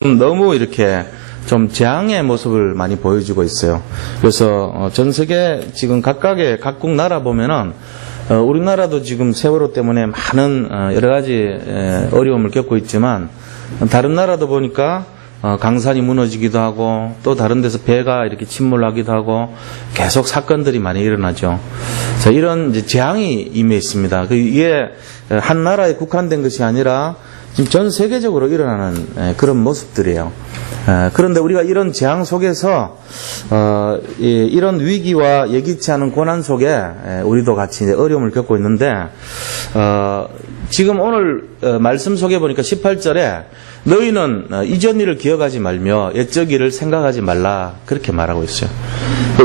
너무 이렇게 좀 재앙의 모습을 많이 보여주고 있어요. 그래서 전 세계 지금 각국 나라 보면은 우리나라도 지금 세월호 때문에 많은 여러 가지 어려움을 겪고 있지만 다른 나라도 보니까 강산이 무너지기도 하고 또 다른 데서 배가 이렇게 침몰하기도 하고 계속 사건들이 많이 일어나죠. 자, 이런 이제 재앙이 임해 있습니다. 이게 한 나라에 국한된 것이 아니라 지금 전 세계적으로 일어나는 그런 모습들이에요. 그런데 우리가 이런 재앙 속에서 이런 위기와 예기치 않은 고난 속에 우리도 같이 이제 어려움을 겪고 있는데 지금 오늘 말씀 속에 보니까 18절에 너희는 이전 일을 기억하지 말며 옛적 일을 생각하지 말라 그렇게 말하고 있어요.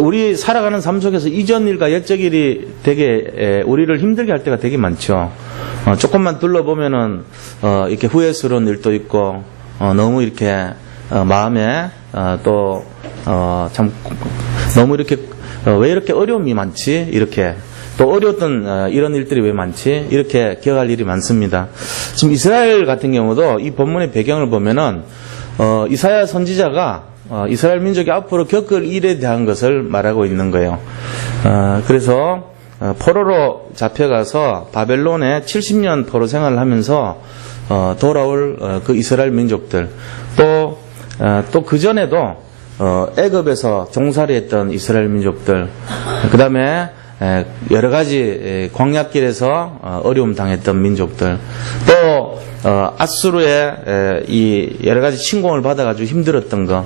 우리 살아가는 삶 속에서 이전 일과 옛적 일이 되게 우리를 힘들게 할 때가 되게 많죠. 조금만 둘러보면은 이렇게 후회스러운 일도 있고 너무 이렇게 마음에 또 참 너무 이렇게 왜 이렇게 어려움이 많지 이렇게 또 어려웠던 이런 일들이 왜 많지 이렇게 기억할 일이 많습니다. 지금 이스라엘 같은 경우도 이 본문의 배경을 보면은 이사야 선지자가 이스라엘 민족이 앞으로 겪을 일에 대한 것을 말하고 있는 거예요. 그래서 포로로 잡혀가서 바벨론에 70년 포로 생활을 하면서 돌아올 그 이스라엘 민족들 또 그전에도 애굽에서 종살이 했던 이스라엘 민족들 그 다음에 여러 가지 광야길에서 어려움 당했던 민족들 또 아수르의 이 여러 가지 침공을 받아가지고 힘들었던 거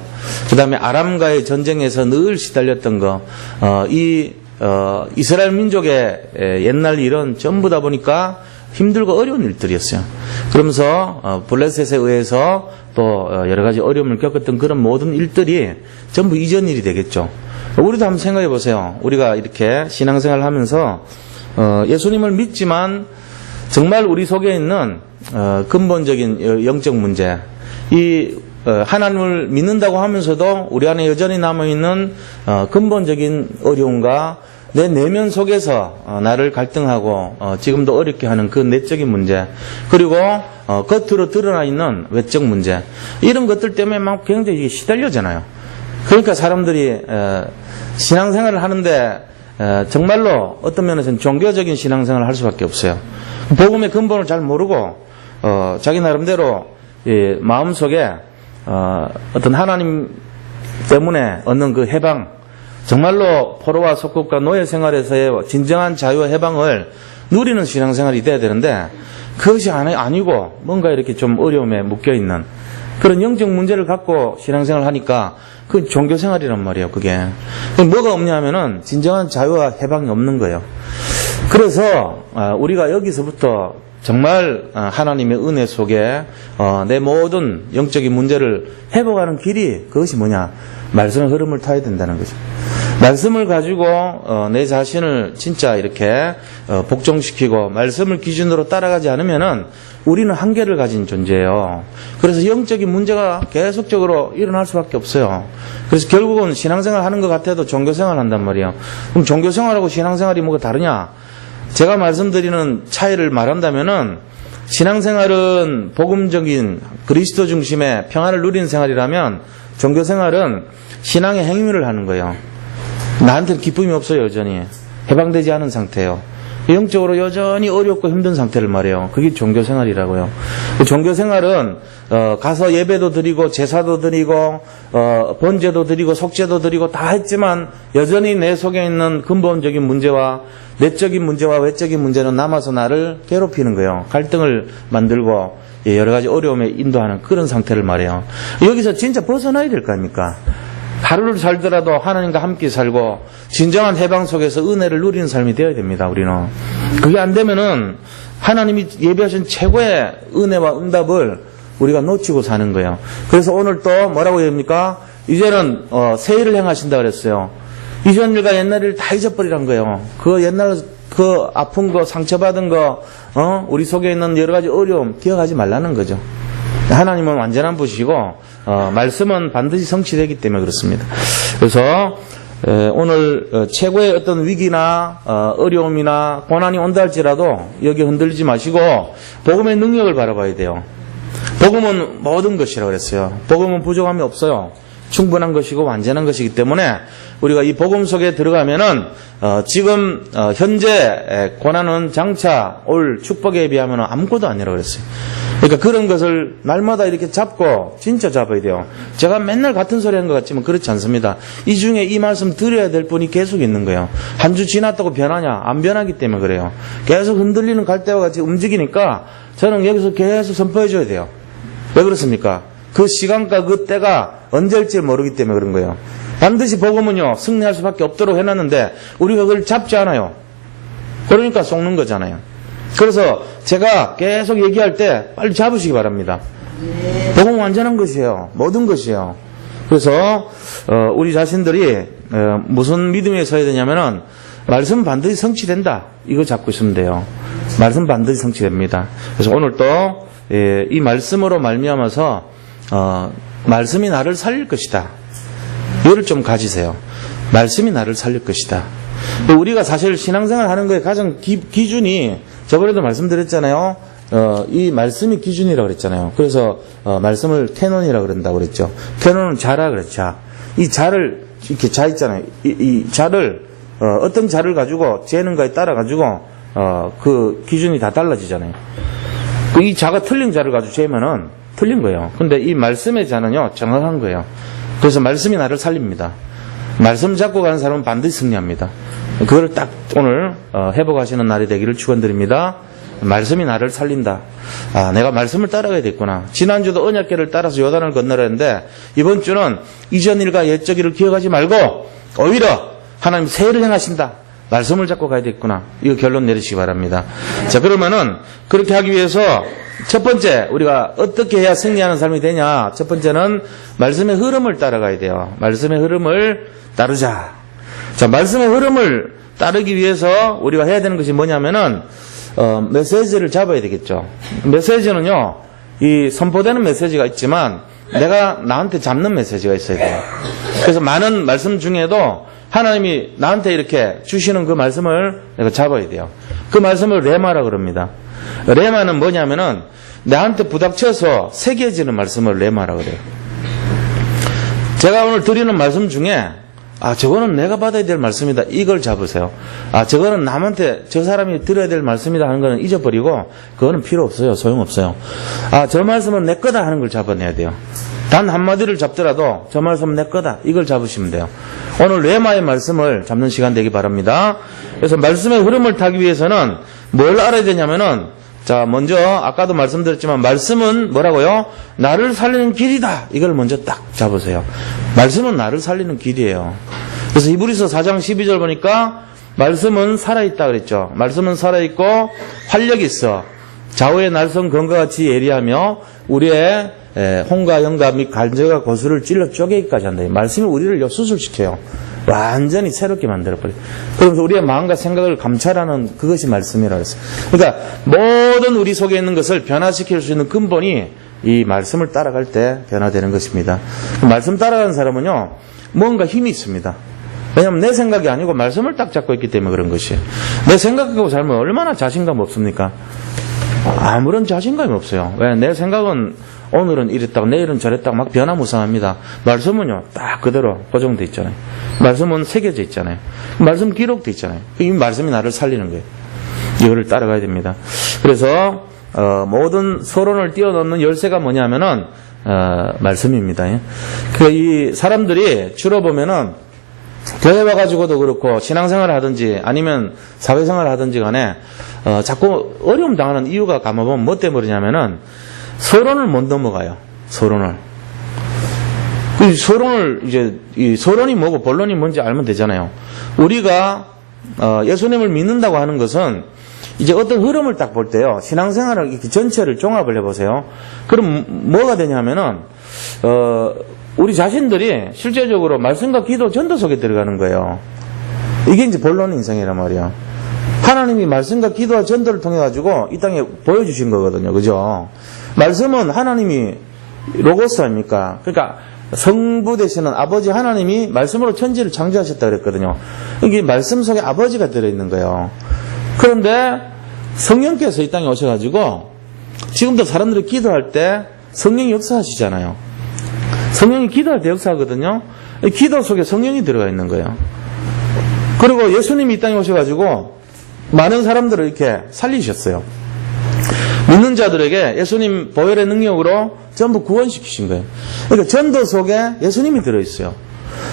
그 다음에 아람과의 전쟁에서 늘 시달렸던 거 이스라엘 민족의 옛날 일은 전부 다 보니까 힘들고 어려운 일들이었어요. 그러면서 블레셋에 의해서 또 여러 가지 어려움을 겪었던 그런 모든 일들이 전부 이전 일이 되겠죠. 우리도 한번 생각해 보세요. 우리가 이렇게 신앙생활을 하면서 예수님을 믿지만 정말 우리 속에 있는 근본적인 영적 문제 하나님을 믿는다고 하면서도 우리 안에 여전히 남아있는 근본적인 어려움과 내 내면 속에서 나를 갈등하고 지금도 어렵게 하는 그 내적인 문제 그리고 겉으로 드러나 있는 외적 문제 이런 것들 때문에 막 굉장히 시달려잖아요. 그러니까 사람들이 신앙생활을 하는데 정말로 어떤 면에서는 종교적인 신앙생활을 할 수밖에 없어요. 복음의 근본을 잘 모르고 자기 나름대로 마음속에 어떤 하나님 때문에 얻는 그 해방 정말로 포로와 속국과 노예 생활에서의 진정한 자유와 해방을 누리는 신앙생활이 돼야 되는데 그것이 아니고 뭔가 이렇게 좀 어려움에 묶여있는 그런 영적 문제를 갖고 신앙생활을 하니까 그 종교생활이란 말이에요. 그게 뭐가 없냐 하면은 진정한 자유와 해방이 없는 거예요. 그래서 우리가 여기서부터 정말 하나님의 은혜 속에 내 모든 영적인 문제를 회복하는 길이 그것이 뭐냐 말씀의 흐름을 타야 된다는 거죠. 말씀을 가지고 내 자신을 진짜 이렇게 복종시키고 말씀을 기준으로 따라가지 않으면은 우리는 한계를 가진 존재예요. 그래서 영적인 문제가 계속적으로 일어날 수밖에 없어요. 그래서 결국은 신앙생활 하는 것 같아도 종교생활 한단 말이에요. 그럼 종교생활하고 신앙생활이 뭐가 다르냐? 제가 말씀드리는 차이를 말한다면은 신앙생활은 복음적인 그리스도 중심의 평안을 누리는 생활이라면 종교생활은 신앙의 행위를 하는 거예요. 나한테는 기쁨이 없어요. 여전히 해방되지 않은 상태예요. 영적으로 여전히 어렵고 힘든 상태를 말해요. 그게 종교생활이라고요. 종교생활은 가서 예배도 드리고 제사도 드리고 번제도 드리고 속죄도 드리고 다 했지만 여전히 내 속에 있는 근본적인 문제와 내적인 문제와 외적인 문제는 남아서 나를 괴롭히는 거예요. 갈등을 만들고 여러 가지 어려움에 인도하는 그런 상태를 말해요. 여기서 진짜 벗어나야 될 거 아닙니까? 하루를 살더라도 하나님과 함께 살고 진정한 해방 속에서 은혜를 누리는 삶이 되어야 됩니다. 우리는 그게 안 되면은 하나님이 예비하신 최고의 은혜와 응답을 우리가 놓치고 사는 거예요. 그래서 오늘 또 뭐라고 합니까? 이제는 새 일을 행하신다 그랬어요. 이전 일과 옛날 일 다 잊어버리란 거예요. 그 옛날 그 아픈 거 상처받은 거 우리 속에 있는 여러 가지 어려움 기억하지 말라는 거죠. 하나님은 완전한 분이시고 말씀은 반드시 성취되기 때문에 그렇습니다. 그래서 오늘 최고의 어떤 위기나 어려움이나 고난이 온다 할지라도 여기 흔들리지 마시고 복음의 능력을 바라봐야 돼요. 복음은 모든 것이라고 그랬어요. 복음은 부족함이 없어요. 충분한 것이고 완전한 것이기 때문에 우리가 이 복음 속에 들어가면은 지금 현재 고난은 장차 올 축복에 비하면 아무것도 아니라고 그랬어요. 그러니까 그런 것을 날마다 이렇게 잡고 진짜 잡아야 돼요. 제가 맨날 같은 소리 하는 것 같지만 그렇지 않습니다. 이 중에 이 말씀 드려야 될 분이 계속 있는 거예요. 한 주 지났다고 변하냐? 안 변하기 때문에 그래요. 계속 흔들리는 갈대와 같이 움직이니까 저는 여기서 계속 선포해 줘야 돼요. 왜 그렇습니까? 그 시간과 그 때가 언제일지 모르기 때문에 그런 거예요. 반드시 복음은요 승리할 수밖에 없도록 해놨는데 우리가 그걸 잡지 않아요. 그러니까 속는 거잖아요. 그래서 제가 계속 얘기할 때 빨리 잡으시기 바랍니다. 복음은 완전한 것이에요. 모든 것이에요. 그래서 우리 자신들이 무슨 믿음에 서야 되냐면은 말씀은 반드시 성취된다. 이거 잡고 있으면 돼요. 말씀 반드시 성취됩니다. 그래서 오늘 또 이 말씀으로 말미암아서 말씀이 나를 살릴 것이다. 이거를 좀 가지세요. 말씀이 나를 살릴 것이다. 우리가 사실 신앙생활 하는 거에 가장 기준이 저번에도 말씀드렸잖아요. 이 말씀이 기준이라고 그랬잖아요. 그래서 말씀을 캐논이라고 그런다고 그랬죠. 캐논은 자라 그랬죠. 이 자를 이렇게 자 있잖아요. 이 자를 어떤 자를 가지고 재는 거에 따라 가지고 그 기준이 다 달라지잖아요. 이 자가 틀린 자를 가지고 재면은 틀린 거예요. 근데 이 말씀의 자는요 정확한 거예요. 그래서 말씀이 나를 살립니다. 말씀 잡고 가는 사람은 반드시 승리합니다. 그걸 딱 오늘 회복하시는 날이 되기를 축원드립니다. 말씀이 나를 살린다. 내가 말씀을 따라가야 됐구나. 지난주도 언약궤를 따라서 요단을 건너려 했는데 이번 주는 이전 일과 옛적 일을 기억하지 말고 오히려 하나님 새 일을 행하신다. 말씀을 잡고 가야 됐구나. 이거 결론 내리시기 바랍니다. 자, 그러면은 그렇게 하기 위해서 첫 번째 우리가 어떻게 해야 승리하는 삶이 되냐. 첫 번째는 말씀의 흐름을 따라가야 돼요. 말씀의 흐름을 따르자. 자, 말씀의 흐름을 따르기 위해서 우리가 해야 되는 것이 뭐냐면은 메시지를 잡아야 되겠죠. 메시지는요 이 선포되는 메시지가 있지만 내가 나한테 잡는 메시지가 있어야 돼요. 그래서 많은 말씀 중에도 하나님이 나한테 이렇게 주시는 그 말씀을 내가 잡아야 돼요. 그 말씀을 레마라 그럽니다. 레마는 뭐냐면은 나한테 부닥쳐서 새겨지는 말씀을 레마라 그래요. 제가 오늘 드리는 말씀 중에 저거는 내가 받아야 될 말씀이다. 이걸 잡으세요. 저거는 남한테 저 사람이 들어야 될 말씀이다 하는 거는 잊어버리고 그거는 필요 없어요. 소용없어요. 저 말씀은 내 거다 하는 걸 잡아내야 돼요. 단 한마디를 잡더라도 저 말씀은 내 거다. 이걸 잡으시면 돼요. 오늘 레마의 말씀을 잡는 시간 되기 바랍니다. 그래서 말씀의 흐름을 타기 위해서는 뭘 알아야 되냐면은 자, 먼저 아까도 말씀드렸지만 말씀은 뭐라고요? 나를 살리는 길이다. 이걸 먼저 딱 잡으세요. 말씀은 나를 살리는 길이에요. 그래서 히브리서 4장 12절 보니까 말씀은 살아있다 그랬죠. 말씀은 살아있고 활력이 있어. 좌우의 날선 검과 같이 예리하며 우리의 홍과 영과 및 간절과 고수를 찔러 쪼개기까지 한다. 말씀이 우리를 수술시켜요. 완전히 새롭게 만들어버려요. 그러면서 우리의 마음과 생각을 감찰하는 그것이 말씀이라고 했어요. 그러니까 모든 우리 속에 있는 것을 변화시킬 수 있는 근본이 이 말씀을 따라갈 때 변화되는 것입니다. 말씀 따라가는 사람은요 뭔가 힘이 있습니다. 왜냐하면 내 생각이 아니고 말씀을 딱 잡고 있기 때문에 그런 것이에요. 내 생각하고 살면 얼마나 자신감 없습니까? 아무런 자신감이 없어요. 왜? 내 생각은 오늘은 이랬다고 내일은 저랬다고 막 변화무쌍합니다. 말씀은요 딱 그대로 고정돼 있잖아요. 말씀은 새겨져 있잖아요. 말씀 기록돼 있잖아요. 이 말씀이 나를 살리는 거예요. 이거를 따라가야 됩니다. 그래서 모든 서론을 띄워넣는 열쇠가 뭐냐면은 말씀입니다. 이 사람들이 주로 보면은 교회 와가지고도 그렇고 신앙생활을 하든지 아니면 사회생활을 하든지 간에 자꾸 어려움 당하는 이유가 가만보면 뭐 때문에 그러냐면은 서론을 못 넘어가요. 서론을. 이 서론을 이제 이 서론이 뭐고 본론이 뭔지 알면 되잖아요. 우리가 예수님을 믿는다고 하는 것은 이제 어떤 흐름을 딱 볼 때요. 신앙생활을 이렇게 전체를 종합을 해보세요. 그럼 뭐가 되냐면은 우리 자신들이 실제적으로 말씀과 기도 전도 속에 들어가는 거예요. 이게 이제 본론 인생이란 말이야. 하나님이 말씀과 기도와 전도를 통해 가지고 이 땅에 보여주신 거거든요. 그죠? 말씀은 하나님이 로고스 아닙니까? 그러니까 성부 되시는 아버지 하나님이 말씀으로 천지를 창조하셨다 그랬거든요. 이게 말씀 속에 아버지가 들어있는 거예요. 그런데 성령께서 이 땅에 오셔가지고 지금도 사람들이 기도할 때 성령이 역사하시잖아요. 성령이 기도할 때 역사하거든요. 기도 속에 성령이 들어가 있는 거예요. 그리고 예수님이 이 땅에 오셔가지고 많은 사람들을 이렇게 살리셨어요. 믿는 자들에게 예수님 보혈의 능력으로 전부 구원시키신 거예요. 그러니까 전도 속에 예수님이 들어있어요.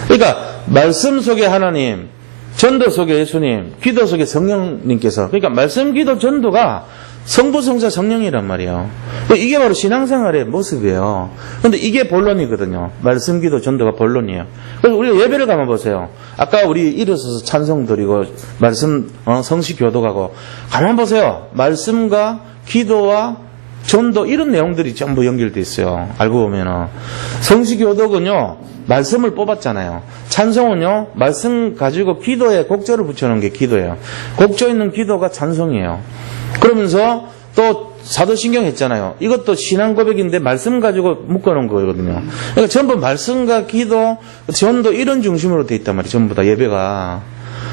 그러니까 말씀 속에 하나님, 전도 속에 예수님, 기도 속에 성령님께서, 그러니까 말씀, 기도, 전도가 성부, 성자, 성령이란 말이에요. 이게 바로 신앙생활의 모습이에요. 근데 이게 본론이거든요. 말씀, 기도, 전도가 본론이에요. 그래서 우리가 예배를 가만 보세요. 아까 우리 일어서서 찬송 드리고 말씀 성식 교독하고 가만 보세요. 말씀과 기도와 전도 이런 내용들이 전부 연결돼 있어요. 알고 보면은 성식 교독은요 말씀을 뽑았잖아요. 찬송은요 말씀 가지고 기도에 곡조를 붙여놓은 게 기도예요. 곡조 있는 기도가 찬송이에요. 그러면서 또 사도신경 했잖아요. 이것도 신앙 고백인데 말씀 가지고 묶어놓은 거거든요. 그러니까 전부 말씀과 기도, 전도 이런 중심으로 돼 있단 말이에요. 전부 다 예배가.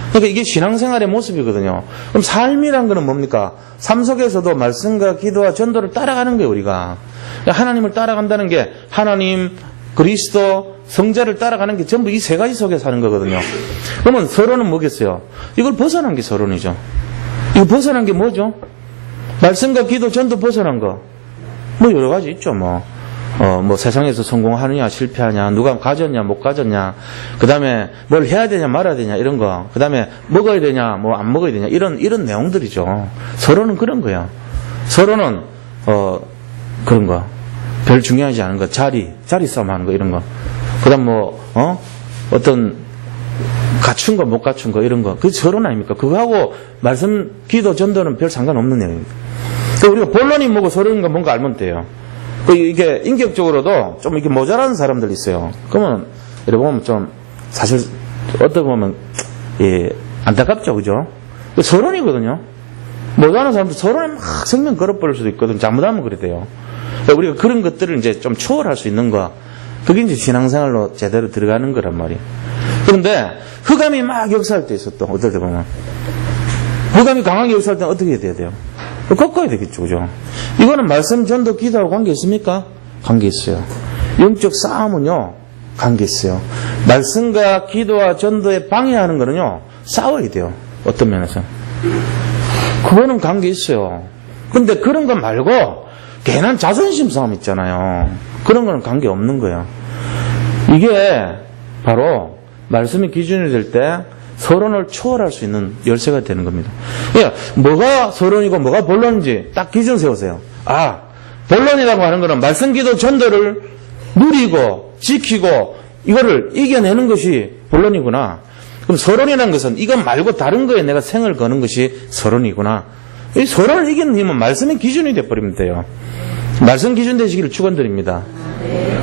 그러니까 이게 신앙생활의 모습이거든요. 그럼 삶이란 거는 뭡니까? 삶 속에서도 말씀과 기도와 전도를 따라가는 거예요, 우리가. 그러니까 하나님을 따라간다는 게 하나님, 그리스도, 성자를 따라가는 게 전부 이 세 가지 속에 사는 거거든요. 그러면 서론은 뭐겠어요? 이걸 벗어난 게 서론이죠. 이거 벗어난 게 뭐죠? 말씀과 기도, 전도 벗어난 거. 뭐 여러 가지 있죠, 뭐 세상에서 성공하느냐, 실패하냐, 누가 가졌냐, 못 가졌냐, 그 다음에 뭘 해야 되냐, 말아야 되냐, 이런 거. 그 다음에 먹어야 되냐, 뭐 안 먹어야 되냐, 이런 내용들이죠. 서로는 그런 거야. 서로는, 그런 거. 별 중요하지 않은 거. 자리 싸움 하는 거, 이런 거. 그 다음 어떤, 갖춘 거, 못 갖춘 거, 이런 거. 그게 서론 아닙니까? 그거하고 말씀, 기도, 전도는 별 상관없는 내용입니다. 우리가 본론이 뭐고 서론인가 뭔가 알면 돼요. 이게 인격적으로도 좀 이렇게 모자라는 사람들 있어요. 그러면 이렇게 보면 좀 사실 어떻게 보면 안타깝죠, 그죠? 서론이거든요. 모자라는 사람들 서론에 막 생명 걸어버릴 수도 있거든. 잘못하면 그래 돼요. 우리가 그런 것들을 이제 좀 초월할 수 있는 거, 그게 이제 신앙생활로 제대로 들어가는 거란 말이에요. 그런데 흑암이 막 역사할 때 있어 또 어떨 때 보면 흑암이 강하게 역사할 때는 어떻게 해야 돼요? 꺾어야 되겠죠, 그죠? 이거는 말씀, 전도, 기도하고 관계 있습니까? 관계 있어요. 영적 싸움은요, 관계 있어요. 말씀과 기도와 전도에 방해하는 거는요, 싸워야 돼요. 어떤 면에서. 그거는 관계 있어요. 근데 그런 거 말고, 괜한 자존심 싸움 있잖아요. 그런 거는 관계 없는 거예요. 이게 바로 말씀이 기준이 될 때, 서론을 초월할 수 있는 열쇠가 되는 겁니다. 그러니까 뭐가 서론이고 뭐가 본론인지 딱 기준 세우세요. 아, 본론이라고 하는 거는 말씀, 기도, 전도를 누리고 지키고 이거를 이겨내는 것이 본론이구나. 그럼 서론이라는 것은 이것 말고 다른 거에 내가 생을 거는 것이 서론이구나. 이 서론을 이기는 힘은 말씀의 기준이 돼버리면 돼요. 말씀 기준 되시기를 축원드립니다.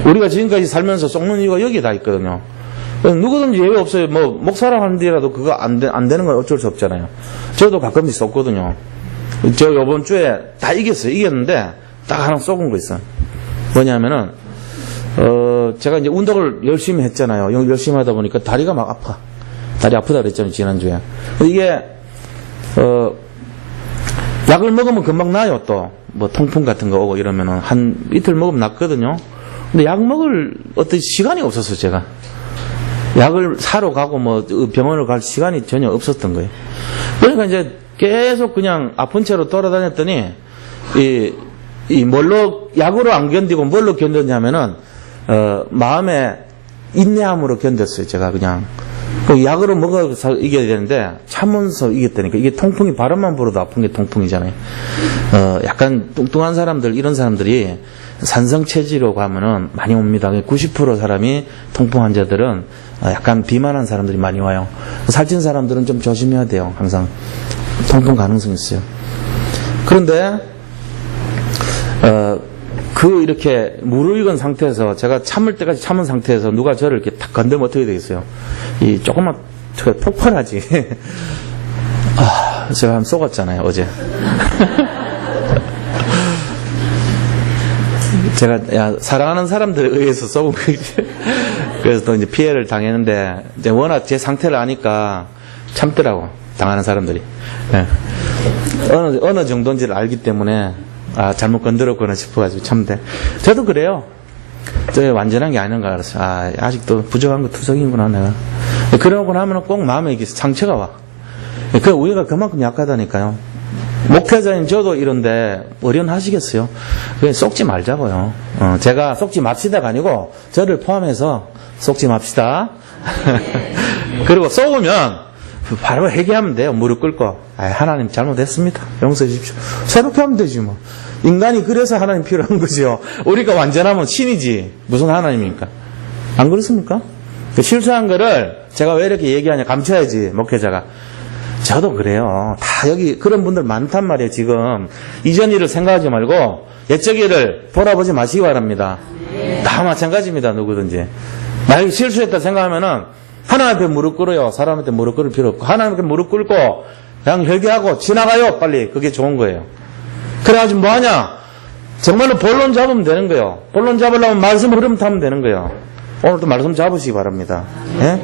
우리가 지금까지 살면서 썩는 이유가 여기에 다 있거든요. 누구든지 예외 없어요. 뭐 목사랑 하는데라도 그거 안 되는 건 어쩔 수 없잖아요. 저도 가끔씩 쏘거든요. 저 요번 주에 다 이겼어요. 이겼는데 딱 하나 쏘은 거 있어요. 뭐냐면은 제가 이제 운동을 열심히 했잖아요. 열심히 하다 보니까 다리가 막 아파. 다리 아프다 그랬잖아요, 지난주에. 이게 약을 먹으면 금방 나요. 또 뭐 통풍 같은 거 오고 이러면은 한 이틀 먹으면 낫거든요. 근데 약 먹을 어떤 시간이 없었어요, 제가. 약을 사러 가고 뭐 병원을 갈 시간이 전혀 없었던 거예요. 그러니까 이제 계속 그냥 아픈 채로 돌아다녔더니 이 뭘로 약으로 안 견디고 뭘로 견뎠냐면은 마음의 인내함으로 견뎠어요. 제가 그냥 약으로 먹어서 이겨야 되는데 참으면서 이겼다니까. 이게 통풍이 바람만 불어도 아픈 게 통풍이잖아요. 약간 뚱뚱한 사람들, 이런 사람들이 산성체지로 가면은 많이 옵니다. 90% 사람이 통풍 환자들은 약간 비만한 사람들이 많이 와요. 살찐 사람들은 좀 조심해야 돼요. 항상 통풍 가능성이 있어요. 그런데 이렇게 무르익은 상태에서 제가 참을 때까지 참은 상태에서 누가 저를 이렇게 탁 건들면 어떻게 되겠어요? 이 조금만 폭발하지. 제가 한번 쏘았잖아요, 어제. 제가 사랑하는 사람들에 의해서 쏘은 거지. 그래서 또 이제 피해를 당했는데 이제 워낙 제 상태를 아니까 참더라고, 당하는 사람들이. 네. 어느 정도인지를 알기 때문에 잘못 건드렸구나 싶어가지고 참대. 저도 그래요. 저 완전한 게 아닌가 알았어요. 아직도 부족한 거 투성이구나 내가. 그러고 나면 꼭 마음에 이게 상처가 와. 그 우리가 그만큼 약하다니까요. 목회자인 저도 이런데 어련하시겠어요? 그냥 속지 말자고요. 제가 속지 맙시다가 아니고 저를 포함해서 속지 맙시다. 그리고 속으면 바로 회개하면 돼요. 무릎 꿇고 하나님 잘못했습니다. 용서해 주십시오. 새롭게 하면 되지 뭐. 인간이 그래서 하나님 필요한 거죠. 우리가 완전하면 신이지 무슨 하나님입니까? 안 그렇습니까? 그 실수한 거를 제가 왜 이렇게 얘기하냐, 감춰야지 목회자가. 저도 그래요. 다 여기 그런 분들 많단 말이에요. 지금 이전 일을 생각하지 말고 옛적 일을 돌아보지 마시기 바랍니다. 다 마찬가지입니다. 누구든지 만약에 실수했다 생각하면은 하나님 앞에 무릎 꿇어요. 사람한테 무릎 꿇을 필요 없고 하나님 앞에 무릎 꿇고 그냥 회개하고 지나가요. 빨리. 그게 좋은 거예요. 그래가지고 뭐하냐, 정말로 본론 잡으면 되는 거예요. 본론 잡으려면 말씀 흐름 타면 되는 거예요. 오늘도 말씀 잡으시기 바랍니다. 예?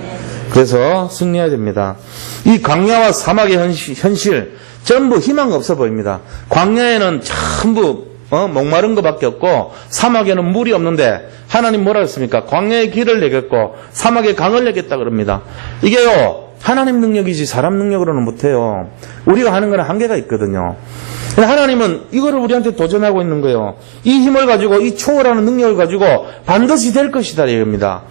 그래서 승리해야 됩니다. 이 광야와 사막의 현실 전부 희망 없어 보입니다. 광야에는 전부 목마른 것밖에 없고 사막에는 물이 없는데 하나님 뭐라 했습니까? 광야의 길을 내겠고 사막의 강을 내겠다 그럽니다. 이게요 하나님 능력이지 사람 능력으로는 못해요. 우리가 하는 거는 한계가 있거든요. 하나님은 이거를 우리한테 도전하고 있는 거예요. 이 힘을 가지고 이 초월하는 능력을 가지고 반드시 될 것이다 이겁니다.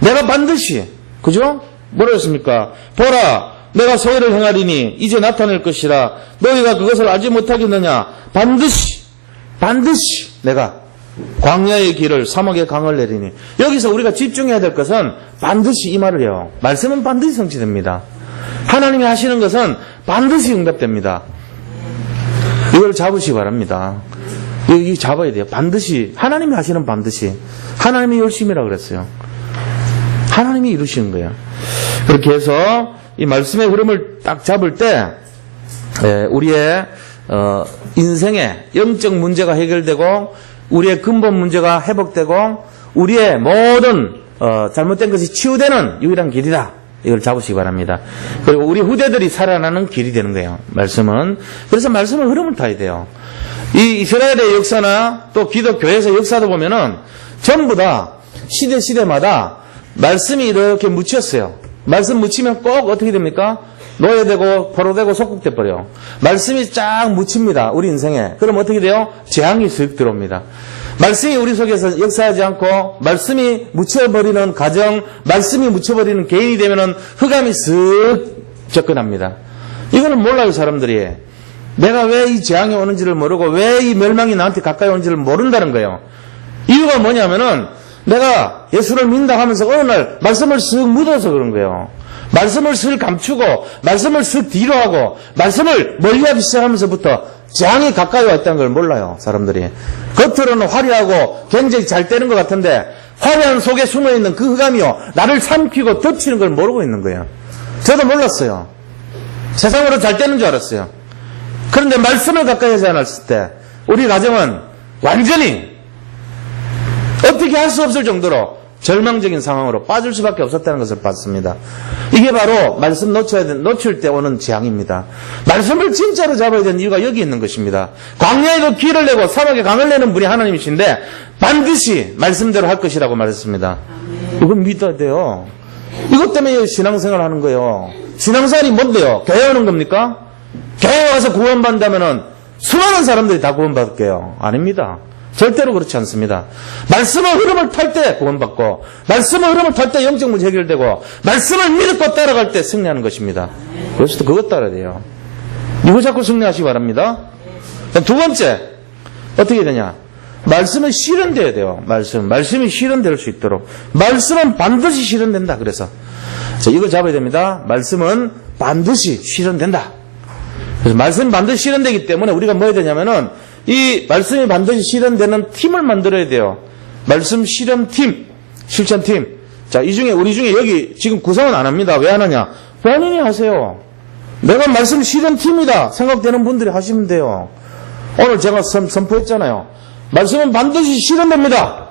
내가 반드시, 그죠? 뭐라 했습니까? 보라 내가 소회를 행하리니 이제 나타낼 것이라 너희가 그것을 알지 못하겠느냐. 반드시 내가 광야의 길을 사막의 강을 내리니. 여기서 우리가 집중해야 될 것은 반드시 이 말을 해요. 말씀은 반드시 성취됩니다. 하나님이 하시는 것은 반드시 응답됩니다. 이걸 잡으시기 바랍니다. 여기 잡아야 돼요. 반드시 하나님이 하시는 반드시. 하나님이 열심이라 그랬어요. 하나님이 이루시는 거예요. 그렇게 해서 이 말씀의 흐름을 딱 잡을 때 우리의 인생의 영적 문제가 해결되고 우리의 근본 문제가 회복되고 우리의 모든 잘못된 것이 치유되는 유일한 길이다. 이걸 잡으시기 바랍니다. 그리고 우리 후대들이 살아나는 길이 되는 거예요. 말씀은. 그래서 말씀의 흐름을 타야 돼요. 이 이스라엘의 역사나 또 기독교에서 역사도 보면은 전부 다 시대마다 말씀이 이렇게 묻혔어요. 말씀 묻히면 꼭 어떻게 됩니까? 노예되고 포로되고 속국돼 버려요. 말씀이 쫙 묻힙니다. 우리 인생에. 그럼 어떻게 돼요? 재앙이 쓱 들어옵니다. 말씀이 우리 속에서 역사하지 않고 말씀이 묻혀버리는 가정, 말씀이 묻혀버리는 개인이 되면은 흑암이 쓱 접근합니다. 이거는 몰라요 사람들이. 내가 왜 이 재앙이 오는지를 모르고 왜 이 멸망이 나한테 가까이 오는지를 모른다는 거예요. 이유가 뭐냐면은 내가 예수를 믿는다 하면서 어느 날 말씀을 쓱 묻어서 그런 거예요. 말씀을 쓱 감추고 말씀을 쓱 뒤로 하고 말씀을 멀리하기 시작하면서부터 재앙이 가까이 와 있다는 걸 몰라요 사람들이. 겉으로는 화려하고 굉장히 잘 되는 것 같은데 화려한 속에 숨어있는 그 흑암이요 나를 삼키고 덮치는 걸 모르고 있는 거예요. 저도 몰랐어요. 세상으로 잘 되는 줄 알았어요. 그런데 말씀을 가까이 하지 않았을 때 우리 가정은 완전히 어떻게 할 수 없을 정도로 절망적인 상황으로 빠질 수밖에 없었다는 것을 봤습니다. 이게 바로 말씀 놓칠 때 오는 재앙입니다. 말씀을 진짜로 잡아야 되는 이유가 여기 있는 것입니다. 광야에도 길을 내고 사막에 강을 내는 분이 하나님이신데 반드시 말씀대로 할 것이라고 말했습니다. 이건 믿어야 돼요. 이것 때문에 신앙생활 하는 거예요. 신앙생활이 뭔데요? 교회 오는 겁니까? 교회 와서 구원받는다면 수많은 사람들이 다 구원받을게요. 아닙니다. 절대로 그렇지 않습니다. 말씀의 흐름을 탈 때 구원받고 말씀의 흐름을 탈 때 영적 문제 해결되고 말씀을 믿고 따라갈 때 승리하는 것입니다. 그래서 그것 따라야 돼요. 이거 자꾸 승리하시기 바랍니다. 두 번째 어떻게 되냐? 말씀은 실현돼야 돼요. 말씀이 실현될 수 있도록 말씀은 반드시 실현된다. 그래서 이거 잡아야 됩니다. 말씀은 반드시 실현된다. 그래서 말씀이 반드시 실현되기 때문에 우리가 뭐 해야 되냐면은 이 말씀이 반드시 실현되는 팀을 만들어야 돼요. 말씀 실현팀, 실천팀. 자, 우리 중에 여기 지금 구성은 안 합니다. 왜 안 하냐? 본인이 하세요. 내가 말씀 실현팀이다 생각되는 분들이 하시면 돼요. 오늘 제가 선포했잖아요. 말씀은 반드시 실현됩니다.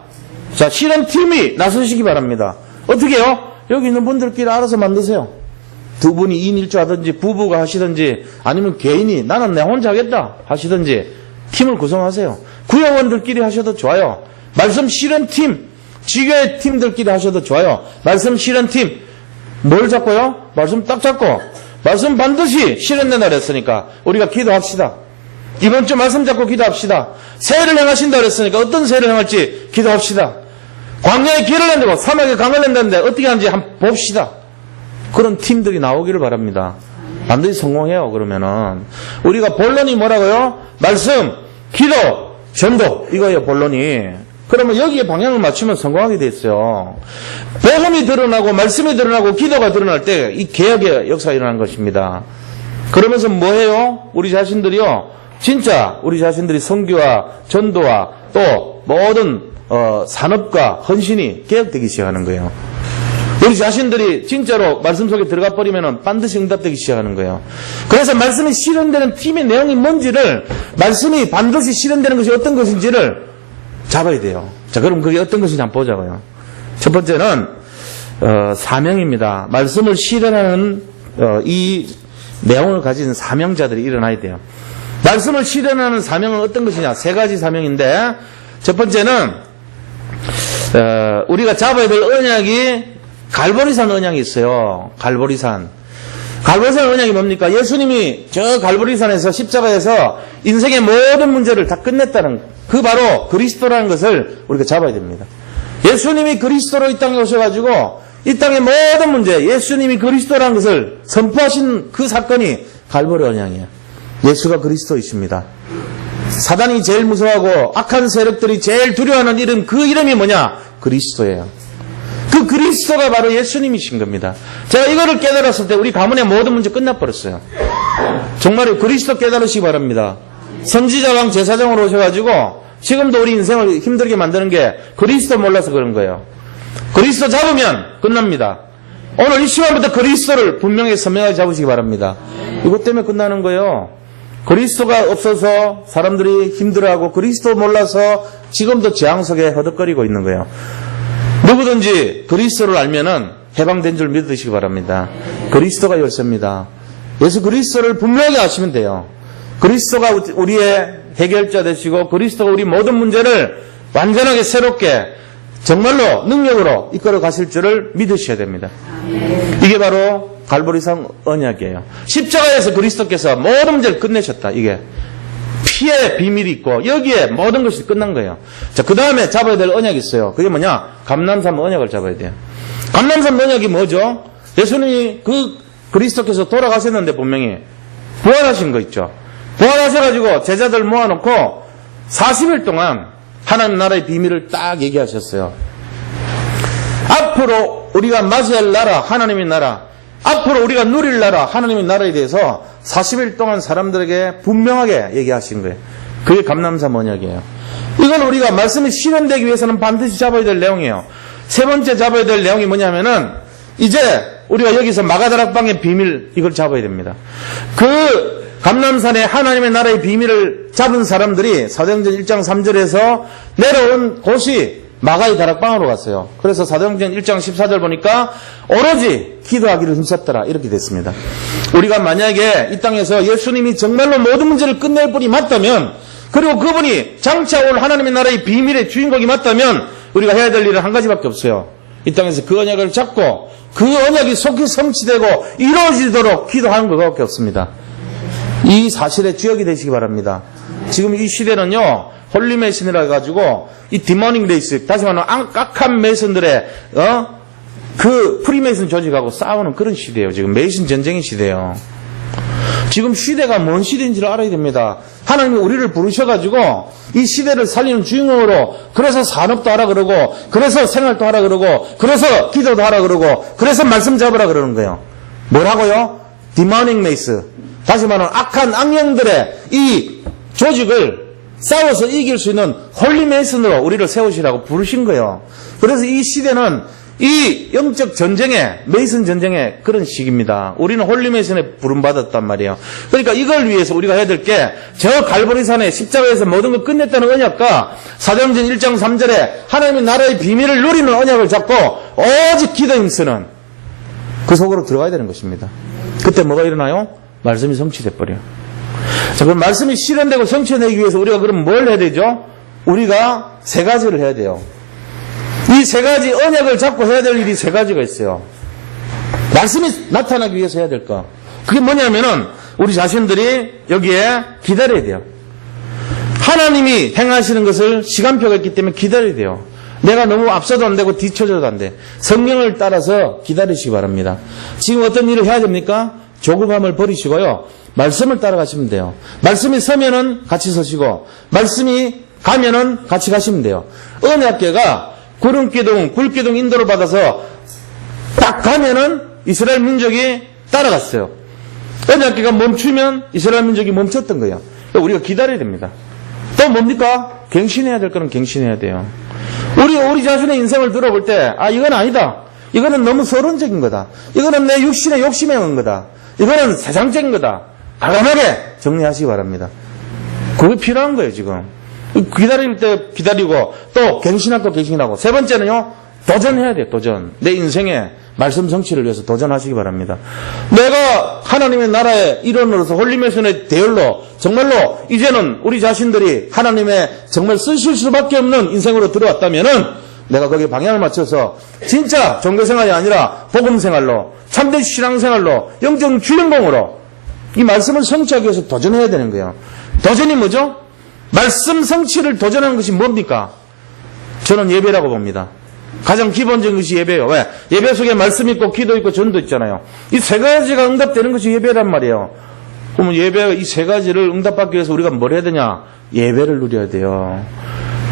자, 실현팀이 나서시기 바랍니다. 어떻게 해요? 여기 있는 분들끼리 알아서 만드세요. 두 분이 2인 1조 하든지 부부가 하시든지 아니면 개인이 나는 내 혼자 하겠다 하시든지 팀을 구성하세요. 구성원들끼리 하셔도 좋아요. 말씀 실현팀, 지교회 팀들끼리 하셔도 좋아요. 말씀 실현팀, 뭘 잡고요? 말씀 딱 잡고, 말씀 반드시 실현된다 그랬으니까 우리가 기도합시다. 이번 주 말씀 잡고 기도합시다. 세를 행하신다 그랬으니까 어떤 세를 행할지 기도합시다. 광야에 길을 낸다고 사막에 강을 낸다는데 어떻게 하는지 한번 봅시다. 그런 팀들이 나오기를 바랍니다. 반드시 성공해요. 그러면은 우리가 본론이 뭐라고요? 말씀, 기도, 전도, 이거예요 본론이. 그러면 여기에 방향을 맞추면 성공하게 돼 있어요. 복음이 드러나고 말씀이 드러나고 기도가 드러날 때 이 개혁의 역사가 일어나는 것입니다. 그러면서 뭐해요? 우리 자신들이요, 진짜 우리 자신들이 선교와 전도와 또 모든 산업과 헌신이 개혁되기 시작하는 거예요. 우리 자신들이 진짜로 말씀 속에 들어가 버리면 반드시 응답되기 시작하는 거예요. 그래서 말씀이 실현되는 팀의 내용이 뭔지를, 말씀이 반드시 실현되는 것이 어떤 것인지를 잡아야 돼요. 자, 그럼 그게 어떤 것인지 한번 보자고요. 첫 번째는 사명입니다. 말씀을 실현하는 이 내용을 가진 사명자들이 일어나야 돼요. 말씀을 실현하는 사명은 어떤 것이냐? 세 가지 사명인데, 첫 번째는 우리가 잡아야 될 언약이 갈보리산 언약이 있어요. 갈보리산 언약이 뭡니까? 예수님이 저 갈보리산에서 십자가에서 인생의 모든 문제를 다 끝냈다는, 그 바로 그리스도라는 것을 우리가 잡아야 됩니다. 예수님이 그리스도로 이 땅에 오셔가지고 이 땅의 모든 문제, 예수님이 그리스도라는 것을 선포하신 그 사건이 갈보리 언약이에요. 예수가 그리스도이십니다. 사단이 제일 무서워하고 악한 세력들이 제일 두려워하는 이름, 그 이름이 뭐냐? 그리스도예요. 그 그리스도가 바로 예수님이신 겁니다. 제가 이거를 깨달았을 때 우리 가문의 모든 문제 끝나버렸어요. 정말 그리스도 깨달으시기 바랍니다. 선지자왕 제사장으로 오셔가지고 지금도 우리 인생을 힘들게 만드는 게 그리스도 몰라서 그런 거예요. 그리스도 잡으면 끝납니다. 오늘 이 시간부터 그리스도를 분명히 선명하게 잡으시기 바랍니다. 이것 때문에 끝나는 거예요. 그리스도가 없어서 사람들이 힘들어하고 그리스도 몰라서 지금도 재앙 속에 허덕거리고 있는 거예요. 누구든지 그리스도를 알면은 해방된 줄 믿으시기 바랍니다. 그리스도가 열쇠입니다. 예수 그리스도를 분명하게 아시면 돼요. 그리스도가 우리의 해결자 되시고 그리스도가 우리 모든 문제를 완전하게 새롭게 정말로 능력으로 이끌어 가실 줄을 믿으셔야 됩니다. 이게 바로 갈보리산 언약이에요. 십자가에서 그리스도께서 모든 문제를 끝내셨다. 이게 피의 비밀이 있고 여기에 모든 것이 끝난 거예요. 자, 그 다음에 잡아야 될 언약이 있어요. 그게 뭐냐? 감람산 언약을 잡아야 돼요. 감람산 언약이 뭐죠? 예수님이 그리스도께서 돌아가셨는데 분명히 부활하신 거 있죠. 부활하셔가지고 제자들 모아놓고 40일 동안 하나님 나라의 비밀을 딱 얘기하셨어요. 앞으로 우리가 맞이할 나라, 하나님의 나라, 앞으로 우리가 누릴 나라, 하나님의 나라에 대해서 40일 동안 사람들에게 분명하게 얘기하신 거예요. 그게 감람산 언약이에요. 이건 우리가 말씀이 실현되기 위해서는 반드시 잡아야 될 내용이에요. 세 번째 잡아야 될 내용이 뭐냐면은 이제 우리가 여기서 마가다락방의 비밀, 이걸 잡아야 됩니다. 그 감람산의 하나님의 나라의 비밀을 잡은 사람들이 사도행전 1장 3절에서 내려온 곳이 마가의 다락방으로 갔어요. 그래서 사도행전 1장 14절 보니까 오로지 기도하기를 힘썼더라, 이렇게 됐습니다. 우리가 만약에 이 땅에서 예수님이 정말로 모든 문제를 끝낼 분이 맞다면, 그리고 그분이 장차 올 하나님의 나라의 비밀의 주인공이 맞다면 우리가 해야 될 일은 한 가지밖에 없어요. 이 땅에서 그 언약을 잡고 그 언약이 속히 성취되고 이루어지도록 기도하는 것밖에 없습니다. 이 사실의 주역이 되시기 바랍니다. 지금 이 시대는요, 홀리메이슨이라 해가지고 이 디모닉 레이스, 다시 말하면 악한 메이슨들의 그 프리메이슨 조직하고 싸우는 그런 시대예요. 지금 메이슨 전쟁의 시대예요. 지금 시대가 뭔 시대인지를 알아야 됩니다. 하나님이 우리를 부르셔가지고 이 시대를 살리는 주인공으로, 그래서 산업도 하라 그러고, 그래서 생활도 하라 그러고, 그래서 기도도 하라 그러고, 그래서 말씀 잡으라 그러는 거예요. 뭐라고요? 디모닉 메이스, 다시 말하면 악한 악령들의 이 조직을 싸워서 이길 수 있는 홀리 메이슨으로 우리를 세우시라고 부르신 거예요. 그래서 이 시대는 이 영적 전쟁의, 메이슨 전쟁의 그런 시기입니다. 우리는 홀리 메이슨에 부름받았단 말이에요. 그러니까 이걸 위해서 우리가 해야 될 게, 저 갈보리산의 십자가에서 모든 걸 끝냈다는 언약과 사도행전 1장 3절에 하나님의 나라의 비밀을 누리는 언약을 잡고 오직 기도에 힘쓰는 그 속으로 들어가야 되는 것입니다. 그때 뭐가 일어나요? 말씀이 성취돼 버려요. 자, 그럼 말씀이 실현되고 성취되기 위해서 우리가 그럼 뭘 해야 되죠? 우리가 세 가지를 해야 돼요. 이 세 가지 언약을 잡고 해야 될 일이 세 가지가 있어요. 말씀이 나타나기 위해서 해야 될 거. 그게 뭐냐면은 우리 자신들이 여기에 기다려야 돼요. 하나님이 행하시는 것을 시간표가 있기 때문에 기다려야 돼요. 내가 너무 앞서도 안 되고 뒤쳐져도 안 돼. 성령을 따라서 기다리시기 바랍니다. 지금 어떤 일을 해야 됩니까? 조급함을 버리시고요. 말씀을 따라가시면 돼요. 말씀이 서면은 같이 서시고 말씀이 가면은 같이 가시면 돼요. 언약궤가 구름기둥, 불기둥 인도를 받아서 딱 가면은 이스라엘 민족이 따라갔어요. 언약궤가 멈추면 이스라엘 민족이 멈췄던 거예요. 우리가 기다려야 됩니다. 또 뭡니까? 갱신해야 될 거는 갱신해야 돼요. 우리 자신의 인생을 들어볼 때, 이건 아니다. 이거는 너무 서론적인 거다. 이거는 내 육신의 욕심에 온 거다. 이거는 세상적인 거다. 과감하게 정리하시기 바랍니다. 그게 필요한 거예요, 지금. 기다릴 때 기다리고, 또 갱신할 거 갱신하고. 세 번째는요, 도전해야 돼요, 도전. 내 인생의 말씀 성취를 위해서 도전하시기 바랍니다. 내가 하나님의 나라의 일원으로서 홀림의 손의 대열로 정말로 이제는 우리 자신들이 하나님의 정말 쓰실 수밖에 없는 인생으로 들어왔다면은 내가 거기에 방향을 맞춰서 진짜 종교생활이 아니라 복음생활로 참된 신앙생활로 영적 주인공으로 이 말씀을 성취하기 위해서 도전해야 되는 거예요. 도전이 뭐죠? 말씀 성취를 도전하는 것이 뭡니까? 저는 예배라고 봅니다. 가장 기본적인 것이 예배예요. 왜? 예배 속에 말씀이 있고 기도 있고 전도 있잖아요. 이 세 가지가 응답되는 것이 예배란 말이에요. 그러면 예배 이 세 가지를 응답받기 위해서 우리가 뭘 해야 되냐? 예배를 누려야 돼요.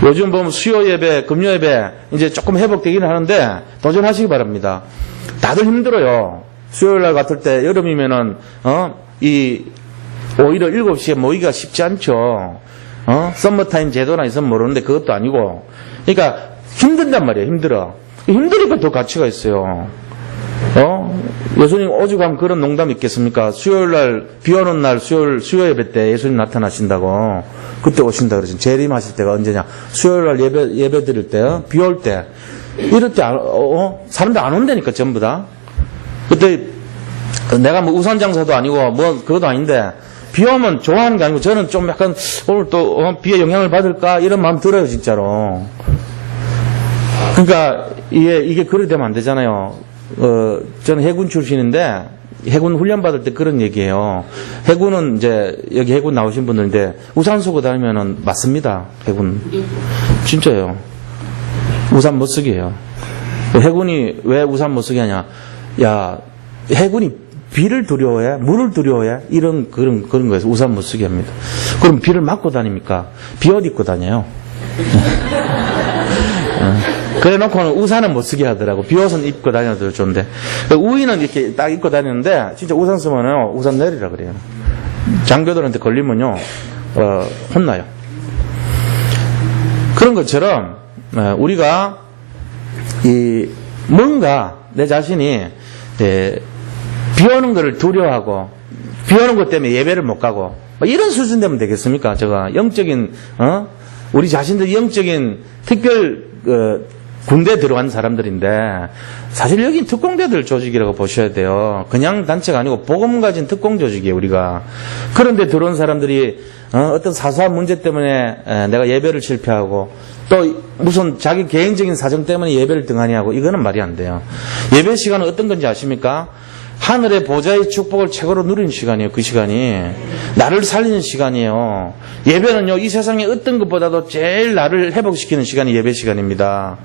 요즘 보면 수요 예배, 금요 예배 이제 조금 회복되기는 하는데 도전하시기 바랍니다. 다들 힘들어요. 수요일 날 같을 때 여름이면은 오히려 7시에 모이기가 쉽지 않죠. 썸머타임 제도나 있으면 모르는데 그것도 아니고. 그러니까 힘든단 말이에요. 힘들어. 힘드니까 더 가치가 있어요. 예수님 오죽하면 그런 농담이 있겠습니까? 수요일 날, 비 오는 날 수요 예배 때 예수님 나타나신다고. 그때 오신다 그러죠. 재림하실 때가 언제냐? 수요일 날 예배 드릴 때, 비 올 때. 이럴 때, 사람들 안 온다니까, 전부 다. 그때, 내가 뭐 우산 장사도 아니고, 그것도 아닌데, 비 오면 좋아하는 게 아니고, 저는 좀 약간, 오늘 또, 비의 영향을 받을까? 이런 마음 들어요, 진짜로. 그러니까, 이게 그렇게 되면 안 되잖아요. 저는 해군 출신인데, 해군 훈련 받을 때 그런 얘기예요. 해군은 이제, 여기 해군 나오신 분들인데, 우산 쓰고 다니면은 맞습니다. 해군. 진짜요. 우산 못 쓰게 해요. 해군이 왜 우산 못 쓰게 하냐? 야, 해군이 비를 두려워해? 물을 두려워해? 그런 거에서 우산 못 쓰게 합니다. 그럼 비를 맞고 다닙니까? 비 옷 입고 다녀요. 그래 놓고는 우산은 못 쓰게 하더라고. 비옷은 입고 다녀도 좋은데. 우위는 이렇게 딱 입고 다니는데, 진짜 우산 쓰면요, 우산 내리라 그래요. 장교들한테 걸리면요, 혼나요. 그런 것처럼, 우리가, 뭔가, 내 자신이, 비 오는 거를 두려워하고, 비 오는 것 때문에 예배를 못 가고, 이런 수준 되면 되겠습니까? 제가, 영적인, 우리 자신들이 영적인 특별, 군대에 들어간 사람들인데 사실 여긴 특공대들 조직이라고 보셔야 돼요. 그냥 단체가 아니고 복음 가진 특공 조직이에요, 우리가. 그런데 들어온 사람들이 어떤 사소한 문제 때문에 내가 예배를 실패하고 또 무슨 자기 개인적인 사정 때문에 예배를 등한히 하고 이거는 말이 안 돼요. 예배 시간은 어떤 건지 아십니까? 하늘의 보좌의 축복을 최고로 누리는 시간이에요. 그 시간이 나를 살리는 시간이에요. 예배는요, 이 세상의 어떤 것보다도 제일 나를 회복시키는 시간이 예배 시간입니다.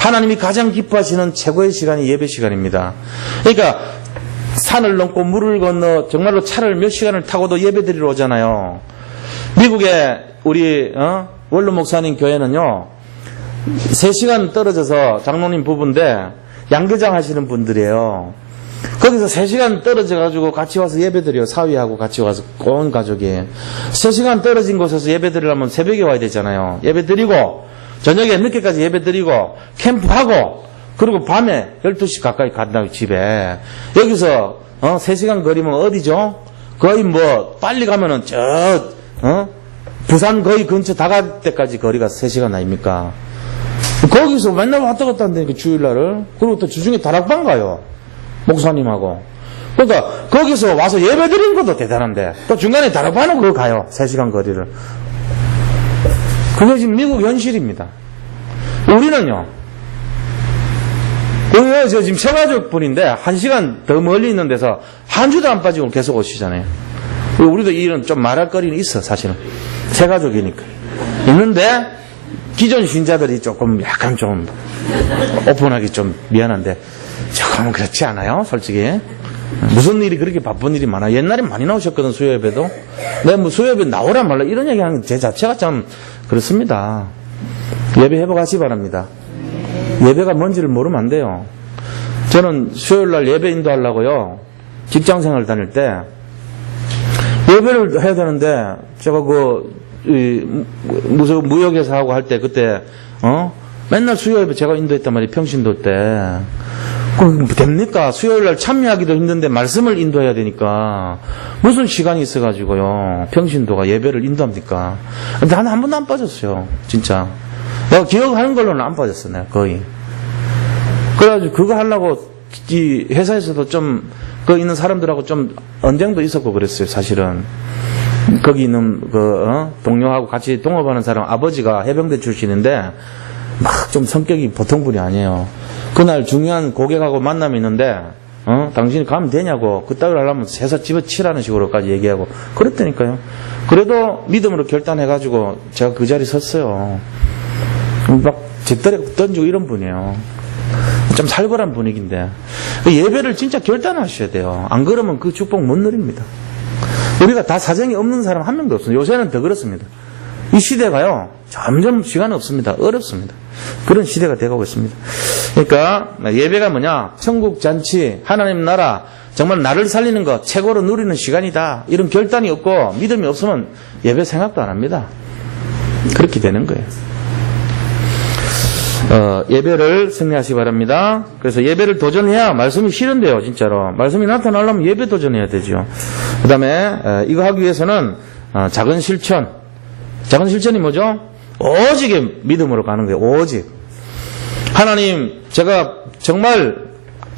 하나님이 가장 기뻐하시는 최고의 시간이 예배 시간입니다. 그러니까 산을 넘고 물을 건너 정말로 차를 몇 시간을 타고도 예배 드리러 오잖아요. 미국의 우리 원로 목사님 교회는요, 3시간 떨어져서 장로님 부부인데 양계장 하시는 분들이에요. 거기서 3시간 떨어져가지고 같이 와서 예배드려요. 사위하고 같이 와서 온 가족이. 3시간 떨어진 곳에서 예배드리려면 새벽에 와야 되잖아요. 예배드리고 저녁에 늦게까지 예배드리고 캠프하고 그리고 밤에 12시 가까이 간다고 집에. 여기서 3시간 거리면 어디죠? 거의 뭐 빨리 가면은 부산 거의 근처 다 갈 때까지 거리가 3시간 아닙니까? 거기서 맨날 왔다 갔다 한다니까 주일날을. 그리고 또 주중에 다락방 가요. 목사님하고. 그러니까 거기서 와서 예배 드리는 것도 대단한데 또 중간에 다락방으로 그거 가요. 3시간 거리를. 그게 지금 미국 현실입니다. 우리는요. 저 지금 세가족 분인데 1시간 더 멀리 있는 데서 한 주도 안 빠지고 계속 오시잖아요. 우리도 이런 좀 말할 거리는 있어 사실은. 세가족이니까. 있는데 기존 신자들이 조금 약간 좀 오픈하기 좀 미안한데 조금은 그렇지 않아요 솔직히. 무슨 일이 그렇게 바쁜 일이 많아. 옛날에 많이 나오셨거든 수요예배도. 내가 뭐 수요예배 나오라 말라 이런 얘기 하는 제 자체가 참 그렇습니다. 예배 회복하시 바랍니다. 예배가 뭔지를 모르면 안 돼요. 저는 수요일날 예배 인도하려고요 직장생활 다닐 때 예배를 해야 되는데 제가 무역회사 하고 할 때 그때 맨날 수요예배 제가 인도했단 말이에요. 평신도 때. 그럼 됩니까? 수요일날 참여하기도 힘든데 말씀을 인도해야 되니까 무슨 시간이 있어가지고요 평신도가 예배를 인도합니까? 근데 한 번도 안 빠졌어요 진짜. 내가 기억하는 걸로는 안 빠졌어 내가 거의. 그래가지고 그거 하려고 이 회사에서도 좀 그 있는 사람들하고 좀 언쟁도 있었고 그랬어요 사실은. 거기 있는 동료하고 같이 동업하는 사람 아버지가 해병대 출신인데 막 좀 성격이 보통 분이 아니에요. 그날 중요한 고객하고 만남이 있는데 당신이 가면 되냐고 그따위로 하려면 회사 집어치라는 식으로까지 얘기하고 그랬다니까요. 그래도 믿음으로 결단해가지고 제가 그 자리에 섰어요. 막 제떨에 던지고 이런 분이에요. 좀 살벌한 분위기인데 예배를 진짜 결단하셔야 돼요. 안 그러면 그 축복 못 누립니다. 우리가 다 사정이 없는 사람 한 명도 없습니다. 요새는 더 그렇습니다. 이 시대가요 점점 시간이 없습니다. 어렵습니다. 그런 시대가 되어가고 있습니다. 그러니까 예배가 뭐냐, 천국 잔치, 하나님 나라, 정말 나를 살리는 것 최고로 누리는 시간이다, 이런 결단이 없고 믿음이 없으면 예배 생각도 안 합니다. 그렇게 되는 거예요. 예배를 승리하시기 바랍니다. 그래서 예배를 도전해야 말씀이 실현돼요. 진짜로 말씀이 나타나려면 예배 도전해야 되죠. 그 다음에 이거 하기 위해서는 작은 실천이 뭐죠? 오직의 믿음으로 가는 거예요. 오직. 하나님, 제가 정말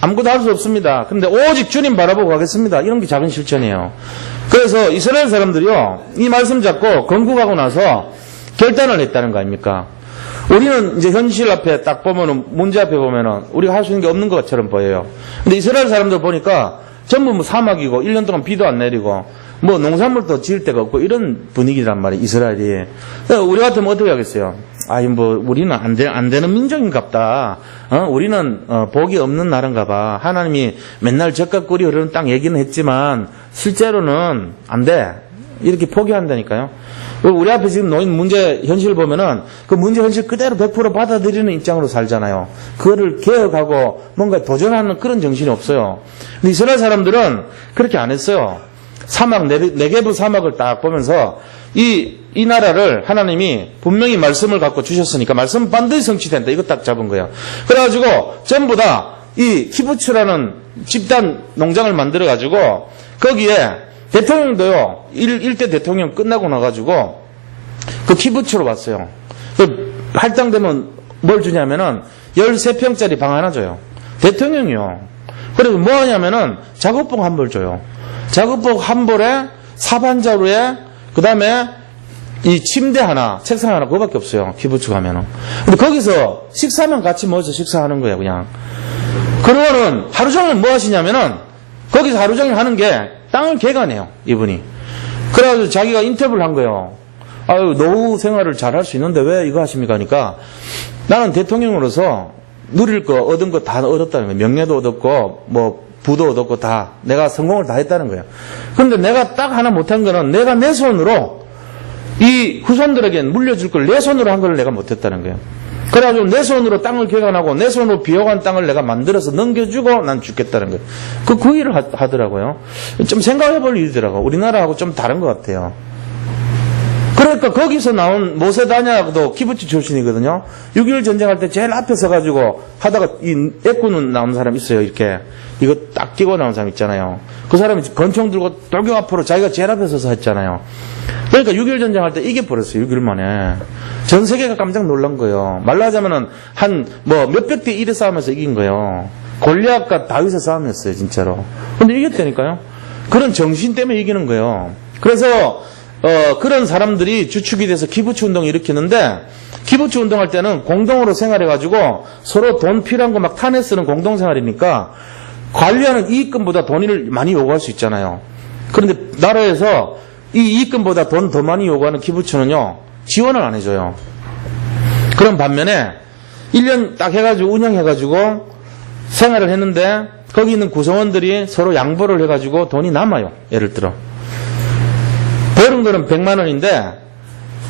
아무것도 할 수 없습니다. 그런데 오직 주님 바라보고 가겠습니다. 이런 게 작은 실천이에요. 그래서 이스라엘 사람들이요, 이 말씀 잡고 건국하고 나서 결단을 했다는 거 아닙니까? 우리는 이제 현실 앞에 딱 보면은, 문제 앞에 보면은 우리가 할 수 있는 게 없는 것처럼 보여요. 근데 이스라엘 사람들 보니까 전부 뭐 사막이고 1년 동안 비도 안 내리고 뭐 농산물도 지을 데가 없고 이런 분위기란 말이에요, 이스라엘이. 우리 같으면 어떻게 하겠어요? 뭐 우리는 안 되는 민족인갑다. 우리는 복이 없는 나라인가 봐. 하나님이 맨날 젖과 꿀이 흐르는 땅 얘기는 했지만 실제로는 안 돼. 이렇게 포기한다니까요. 우리 앞에 지금 놓인 문제 현실을 보면은 그 문제 현실 그대로 100% 받아들이는 입장으로 살잖아요. 그거를 개혁하고 뭔가 도전하는 그런 정신이 없어요. 근데 이스라엘 사람들은 그렇게 안 했어요. 사막, 네게브 사막을 딱 보면서 이 나라를 하나님이 분명히 말씀을 갖고 주셨으니까 말씀은 반드시 성취된다. 이거 딱 잡은 거예요. 그래가지고 전부 다 이 키부츠라는 집단 농장을 만들어가지고 거기에 대통령도요, 일대 대통령 끝나고 나가지고 그 키부츠로 왔어요. 할당되면 뭘 주냐면은 13평짜리 방 하나 줘요. 대통령이요. 그래서 뭐 하냐면은 작업복 한 벌 줘요. 작업복 한 벌에 사반자루에 그 다음에 이 침대 하나, 책상 하나, 그거밖에 없어요. 키부츠 가면은. 근데 거기서 식사만 같이 모여서 식사하는 거예요, 그냥. 그러고는 하루 종일 뭐 하시냐면은 거기서 하루 종일 하는 게 땅을 개간해요, 이분이. 그래가지고 자기가 인터뷰를 한 거예요. 아유, 노후 생활을 잘 할 수 있는데 왜 이거 하십니까? 하니까 나는 대통령으로서 누릴 거, 얻은 거 다 얻었다는 거예요. 명예도 얻었고, 뭐, 부도 얻었고 다. 내가 성공을 다 했다는 거예요. 그런데 내가 딱 하나 못한 거는 내가 내 손으로 이 후손들에게 물려줄 걸 내 손으로 한 걸 내가 못했다는 거예요. 그래가지고 내 손으로 땅을 개간하고 내 손으로 비옥한 땅을 내가 만들어서 넘겨주고 난 죽겠다는 거예요. 그 일을 하더라고요. 좀 생각해볼 일이더라고요. 우리나라하고 좀 다른 것 같아요. 그러니까 거기서 나온 모세다냐도 키부츠 출신이거든요. 6.25 전쟁할 때 제일 앞에 서가지고 하다가 이 애꾸는 나온 사람 있어요. 이렇게 이거 딱 끼고 나온 사람 있잖아요. 그 사람이 권총 들고 돌격 앞으로 자기가 제일 앞에 서서 했잖아요. 그러니까 6.25 전쟁할 때 이겨버렸어요. 6.25 만에. 전 세계가 깜짝 놀란 거예요. 말로 하자면은 몇백 대 1에 싸우면서 이긴 거예요. 골리앗과 다윗의 싸움이었어요, 진짜로. 근데 이겼다니까요. 그런 정신 때문에 이기는 거예요. 그래서 그런 사람들이 주축이 돼서 키부츠 운동을 일으키는데, 키부츠 운동할 때는 공동으로 생활해가지고 서로 돈 필요한 거 막 타내 쓰는 공동생활이니까 관리하는 이익금보다 돈을 많이 요구할 수 있잖아요. 그런데 나라에서 이 이익금보다 돈 더 많이 요구하는 키부츠는요, 지원을 안 해줘요. 그런 반면에 1년 딱 해가지고 운영해가지고 생활을 했는데 거기 있는 구성원들이 서로 양보를 해가지고 돈이 남아요. 예를 들어 보령들은 100만 원인데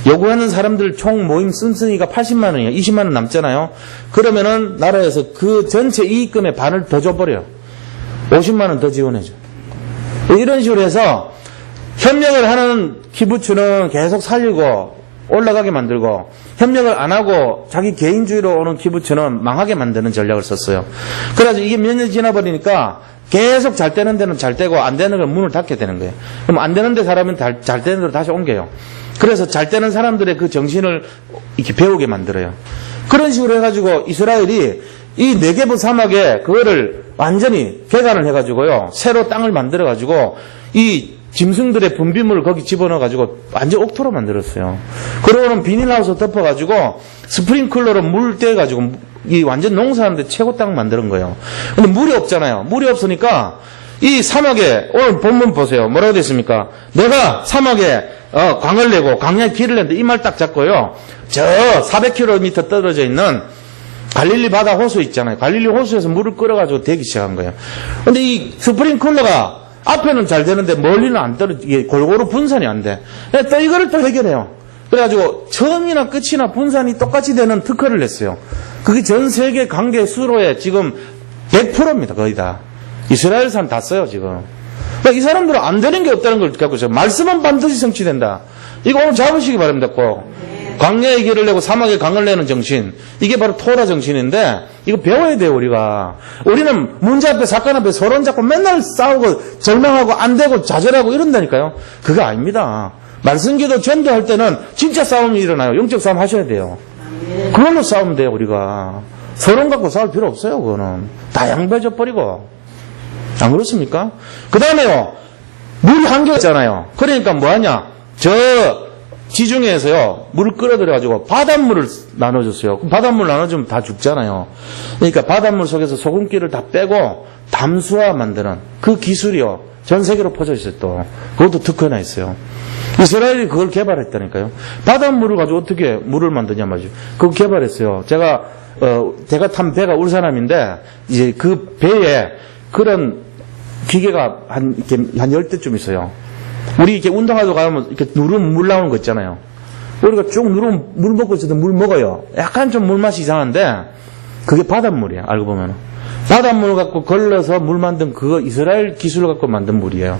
요구하는 사람들 총 모임 쓴순위가 80만 원이에요. 20만 원 남잖아요. 그러면은 나라에서 그 전체 이익금의 반을 더 줘버려요. 50만 원 더 지원해줘. 이런 식으로 해서 협력을 하는 키부츠는 계속 살리고 올라가게 만들고, 협력을 안 하고 자기 개인주의로 오는 키부츠는 망하게 만드는 전략을 썼어요. 그래가지고 이게 몇 년이 지나버리니까 계속 잘 되는 데는 잘 되고 안 되는 건 문을 닫게 되는 거예요. 그럼 안 되는 데 사람은 잘 되는 데로 다시 옮겨요. 그래서 잘 되는 사람들의 그 정신을 이렇게 배우게 만들어요. 그런 식으로 해가지고 이스라엘이 이 네게브 사막에 그거를 완전히 개간을 해가지고요, 새로 땅을 만들어가지고 이 짐승들의 분비물을 거기 집어넣어가지고 완전 옥토로 만들었어요. 그러고는 비닐하우스 덮어가지고 스프링클러로 물 떼가지고 이 완전 농사하는데 최고 땅 만드는 거예요. 근데 물이 없잖아요. 물이 없으니까 이 사막에, 오늘 본문 보세요. 뭐라고 됐습니까? 내가 사막에 강을 내고 강야에 길을 냈는데 이 말 딱 잡고요, 저 400km 떨어져 있는 갈릴리 바다 호수 있잖아요. 갈릴리 호수에서 물을 끌어가지고 대기 시작한 거예요. 근데 이 스프링클러가 앞에는 잘 되는데 멀리는 안 떨어져, 이게 골고루 분산이 안 돼. 또 이거를 또 해결해요. 그래가지고 처음이나 끝이나 분산이 똑같이 되는 특허를 냈어요. 그게 전 세계 관계 수로의 지금 100%입니다. 거의 다. 이스라엘산 다 써요, 지금. 그러니까 이 사람들은 안 되는 게 없다는 걸 갖고 있어요. 말씀은 반드시 성취된다. 이거 오늘 잡으시기 바랍니다, 꼭. 광야의 길을 내고 사막에 강을 내는 정신, 이게 바로 토라 정신인데 이거 배워야 돼요. 우리는 문제 앞에 사건 앞에 서론 잡고 맨날 싸우고 절망하고 안 되고 좌절하고 이런다니까요. 그거 아닙니다. 말씀기도 전도할 때는 진짜 싸움이 일어나요. 영적 싸움 하셔야 돼요. 그걸로 싸우면 돼요. 우리가 서론 갖고 싸울 필요 없어요. 그거는 다 양배져 버리고. 안 그렇습니까? 그 다음에요, 물이 한계 있잖아요. 그러니까 뭐하냐, 저 지중해에서요, 물을 끌어들여가지고 바닷물을 나눠줬어요. 그럼 바닷물 나눠주면 다 죽잖아요. 그러니까 바닷물 속에서 소금기를 다 빼고 담수화 만드는 그 기술이요, 전 세계로 퍼져 있어요. 또 그것도 특허나 있어요. 이스라엘이 그걸 개발했다니까요. 바닷물을 가지고 어떻게 물을 만드냐 말이죠. 그거 개발했어요. 제가 탄 배가 울산함인데 이제 그 배에 그런 기계가 한 10대쯤 있어요. 우리 이렇게 운동하러 가면 이렇게 누르면 물 나오는 거 있잖아요. 우리가 쭉 누르면 물 먹고 있어도 물 먹어요. 약간 좀 물맛이 이상한데 그게 바닷물이에요. 알고 보면 바닷물 갖고 걸러서 물 만든 그거 이스라엘 기술을 갖고 만든 물이에요.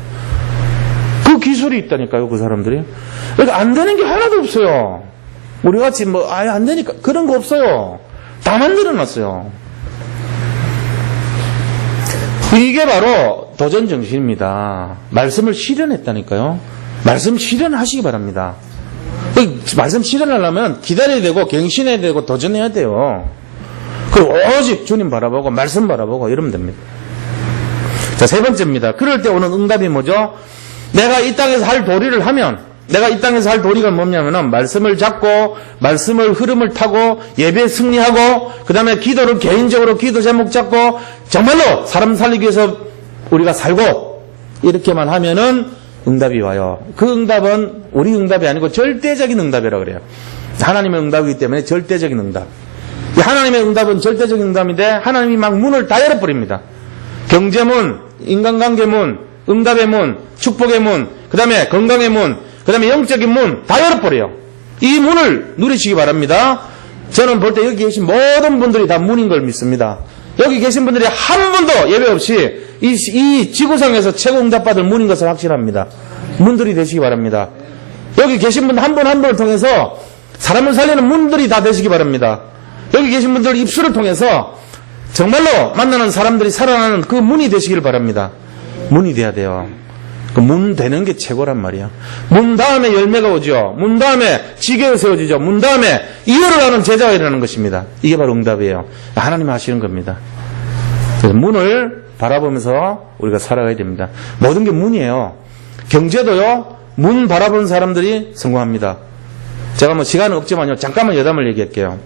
그 기술이 있다니까요, 그 사람들이. 그러니까 안 되는 게 하나도 없어요. 우리 같이 뭐 아예 안 되니까 그런 거 없어요. 다 만들어놨어요. 이게 바로 도전 정신입니다. 말씀을 실현했다니까요. 말씀 실현하시기 바랍니다. 말씀 실현하려면 기다려야 되고 갱신해야 되고 도전해야 돼요. 그리고 오직 주님 바라보고 말씀 바라보고 이러면 됩니다. 자, 세 번째입니다. 그럴 때 오는 응답이 뭐죠? 내가 이 땅에서 할 도리를 하면, 내가 이 땅에서 할 도리가 뭐냐면은 말씀을 잡고 말씀을 흐름을 타고 예배에 승리하고 그 다음에 기도를 개인적으로 기도 제목 잡고 정말로 사람 살리기 위해서 우리가 살고 이렇게만 하면은 응답이 와요. 그 응답은 우리 응답이 아니고 절대적인 응답이라고 그래요. 하나님의 응답이기 때문에 절대적인 응답. 하나님의 응답은 절대적인 응답인데 하나님이 막 문을 다 열어버립니다. 경제문, 인간관계문, 응답의 문, 축복의 문, 그 다음에 건강의 문, 그 다음에 영적인 문 다 열어버려요. 이 문을 누리시기 바랍니다. 저는 볼 때 여기 계신 모든 분들이 다 문인 걸 믿습니다. 여기 계신 분들이 한 분도 예외 없이 이 지구상에서 최고 응답받을 문인 것을 확신합니다. 문들이 되시기 바랍니다. 여기 계신 분 한 분 한 분을 통해서 사람을 살리는 문들이 다 되시기 바랍니다. 여기 계신 분들 입술을 통해서 정말로 만나는 사람들이 살아나는 그 문이 되시길 바랍니다. 문이 돼야 돼요. 그 문 되는 게 최고란 말이야. 문 다음에 열매가 오죠. 문 다음에 지게가 세워지죠. 문 다음에 이해를 하는 제자가 일어나는 것입니다. 이게 바로 응답이에요. 하나님 하시는 겁니다. 그래서 문을 바라보면서 우리가 살아가야 됩니다. 모든 게 문이에요. 경제도요, 문 바라보는 사람들이 성공합니다. 제가 뭐 시간은 없지만요, 잠깐만 여담을 얘기할게요.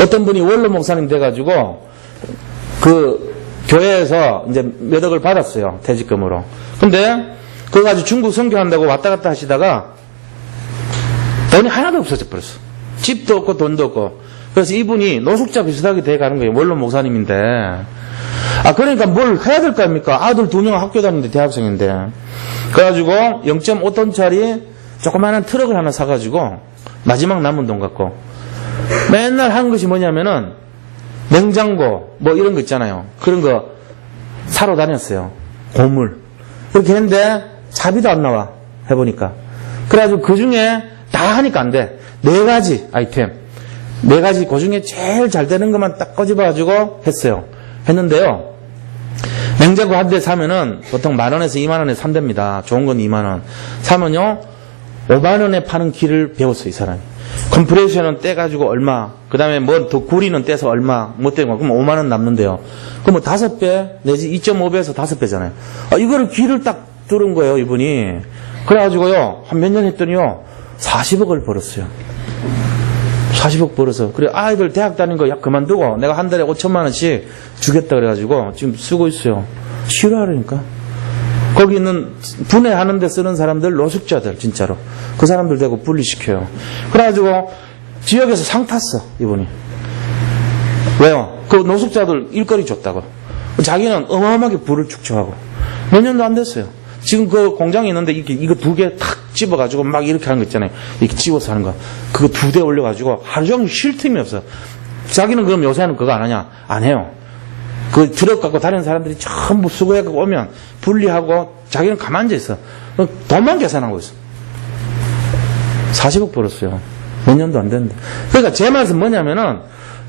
어떤 분이 원로 목사님 돼가지고 그 교회에서 이제 몇 억을 받았어요, 퇴직금으로. 근데 그거 가지고 중국 선교한다고 왔다 갔다 하시다가 돈이 하나도 없어져 버렸어. 집도 없고 돈도 없고. 그래서 이분이 노숙자 비슷하게 돼가는 거예요. 원로 목사님인데. 그러니까 뭘 해야 될 거 아닙니까? 아들 2명 학교 다니는데 대학생인데. 그래가지고 0.5톤짜리 조그마한 트럭을 하나 사가지고 마지막 남은 돈 갖고 맨날 한 것이 뭐냐면은 냉장고 뭐 이런 거 있잖아요. 그런 거 사러 다녔어요. 고물. 그렇게 했는데 자비도 안 나와. 해보니까. 그래가지고 그 중에 다 하니까 안 돼. 4가지 아이템. 4가지 그 중에 제일 잘 되는 것만 딱 꺼집어가지고 했어요. 했는데요. 냉장고 한 대 사면은 보통 10,000원에서 20,000원에 산답니다. 좋은 건 20,000원. 사면요. 50,000원에 파는 길을 배웠어요, 이 사람이. 컴프레셔는 떼가지고 얼마, 그 다음에 뭐 더 구리는 떼서 얼마, 못 떼고, 그럼 50,000원 남는데요. 그럼 뭐 5배, 내지 2.5배에서 5배잖아요. 이거를 길을 딱 뚫은 거예요, 이분이. 그래가지고요, 한 몇 년 했더니요, 40억을 벌었어요. 40억 벌어서. 그래, 아이들 대학 다니는 거 약 그만두고, 내가 한 달에 5,000,000원씩 주겠다 그래가지고, 지금 쓰고 있어요. 싫어하려니까. 거기 있는 분해하는 데 쓰는 사람들, 노숙자들, 진짜로. 그 사람들 대고 분리시켜요. 그래가지고, 지역에서 상 탔어, 이분이. 왜요? 그 노숙자들 일거리 줬다고. 자기는 어마어마하게 부를 축적하고. 몇 년도 안 됐어요. 지금 그 공장이 있는데, 이거 2개 탁 집어가지고 막 이렇게 하는 거 있잖아요. 이렇게 집어서 하는 거. 그거 2대 올려가지고 하루 종일 쉴 틈이 없어. 자기는 그럼 요새는 그거 안 하냐? 안 해요. 그 트럭 갖고 다니는 사람들이 전부 수거해갖고 오면 분리하고 자기는 가만히 앉아 있어. 돈만 계산하고 있어. 40억 벌었어요. 몇 년도 안 됐는데. 그러니까 제 말은 뭐냐면은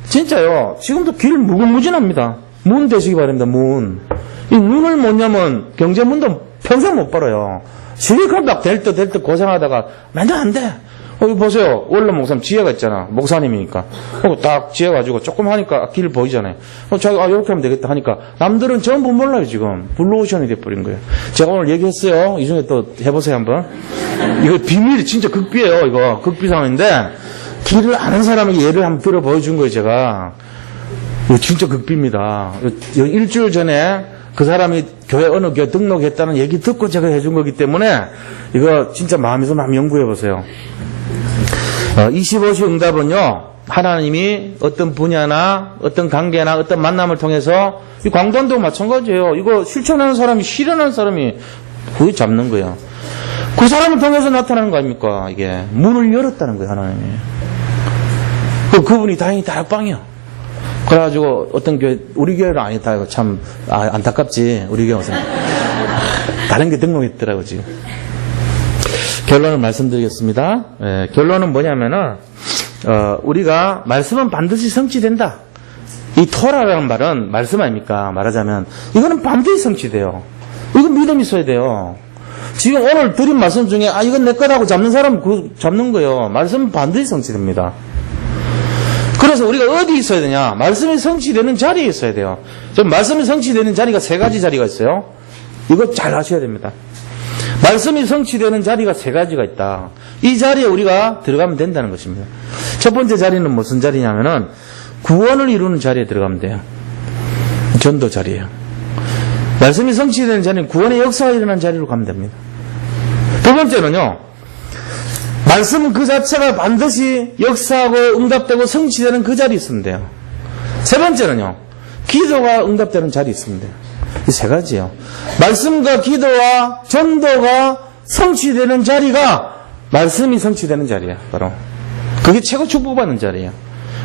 진짜요. 지금도 길 무궁무진합니다. 문 되시기 바랍니다. 문. 이 문을 못 여면 경제문도 평생 못 벌어요. 실컷 막 될 듯 고생하다가 맨날 안 돼. 여기 보세요. 원로 목사님 지혜가 있잖아. 목사님이니까. 딱 지혜가지고 조금 하니까 길 보이잖아요. 자기가 이렇게 하면 되겠다 하니까 남들은 전부 몰라요 지금. 블루오션이 돼버린 거예요. 제가 오늘 얘기했어요. 이 중에 또 해보세요 한번. 이거 비밀이 진짜 극비예요. 이거 극비 상황인데 길을 아는 사람에게 예를 한번 들어 보여준 거예요 제가. 이거 진짜 극비입니다. 일주일 전에 그 사람이 교회 어느 교회 등록했다는 얘기 듣고 제가 해준 거기 때문에 이거 진짜 마음에서 한번 연구해 보세요. 25시 응답은요, 하나님이 어떤 분야나 어떤 관계나 어떤 만남을 통해서 이 광단도 마찬가지예요. 이거 실천하는 사람이 실현하는 사람이 그게 잡는 거예요. 그 사람을 통해서 나타나는 거 아닙니까? 이게 문을 열었다는 거예요, 하나님이. 그분이 다행히 다락방이요. 그래가지고 어떤 교회, 우리 교회는 아니다. 참 안타깝지. 우리 교회 와서 다른 게 등록했더라고 지금. 결론을 말씀드리겠습니다. 결론은 뭐냐면은 우리가 말씀은 반드시 성취된다. 이 토라라는 말은 말씀 아닙니까? 말하자면 이거는 반드시 성취돼요. 이건 믿음이 있어야 돼요. 지금 오늘 드린 말씀 중에 이건 내 거라고 잡는 사람은 잡는 거예요. 말씀은 반드시 성취됩니다. 그래서 우리가 어디 있어야 되냐? 말씀이 성취되는 자리에 있어야 돼요. 좀 말씀이 성취되는 자리가 3가지 자리가 있어요. 이거 잘 아셔야 됩니다. 말씀이 성취되는 자리가 3가지가 있다. 이 자리에 우리가 들어가면 된다는 것입니다. 첫 번째 자리는 무슨 자리냐면은 구원을 이루는 자리에 들어가면 돼요. 전도 자리예요. 말씀이 성취되는 자리는 구원의 역사가 일어난 자리로 가면 됩니다. 두 번째는요. 말씀 그 자체가 반드시 역사하고 응답되고 성취되는 그 자리에 있으면 돼요. 세 번째는요. 기도가 응답되는 자리에 있으면 돼요. 이 3가지예요. 말씀과 기도와 전도가 성취되는 자리가 말씀이 성취되는 자리예요. 바로. 그게 최고 축복받는 자리예요.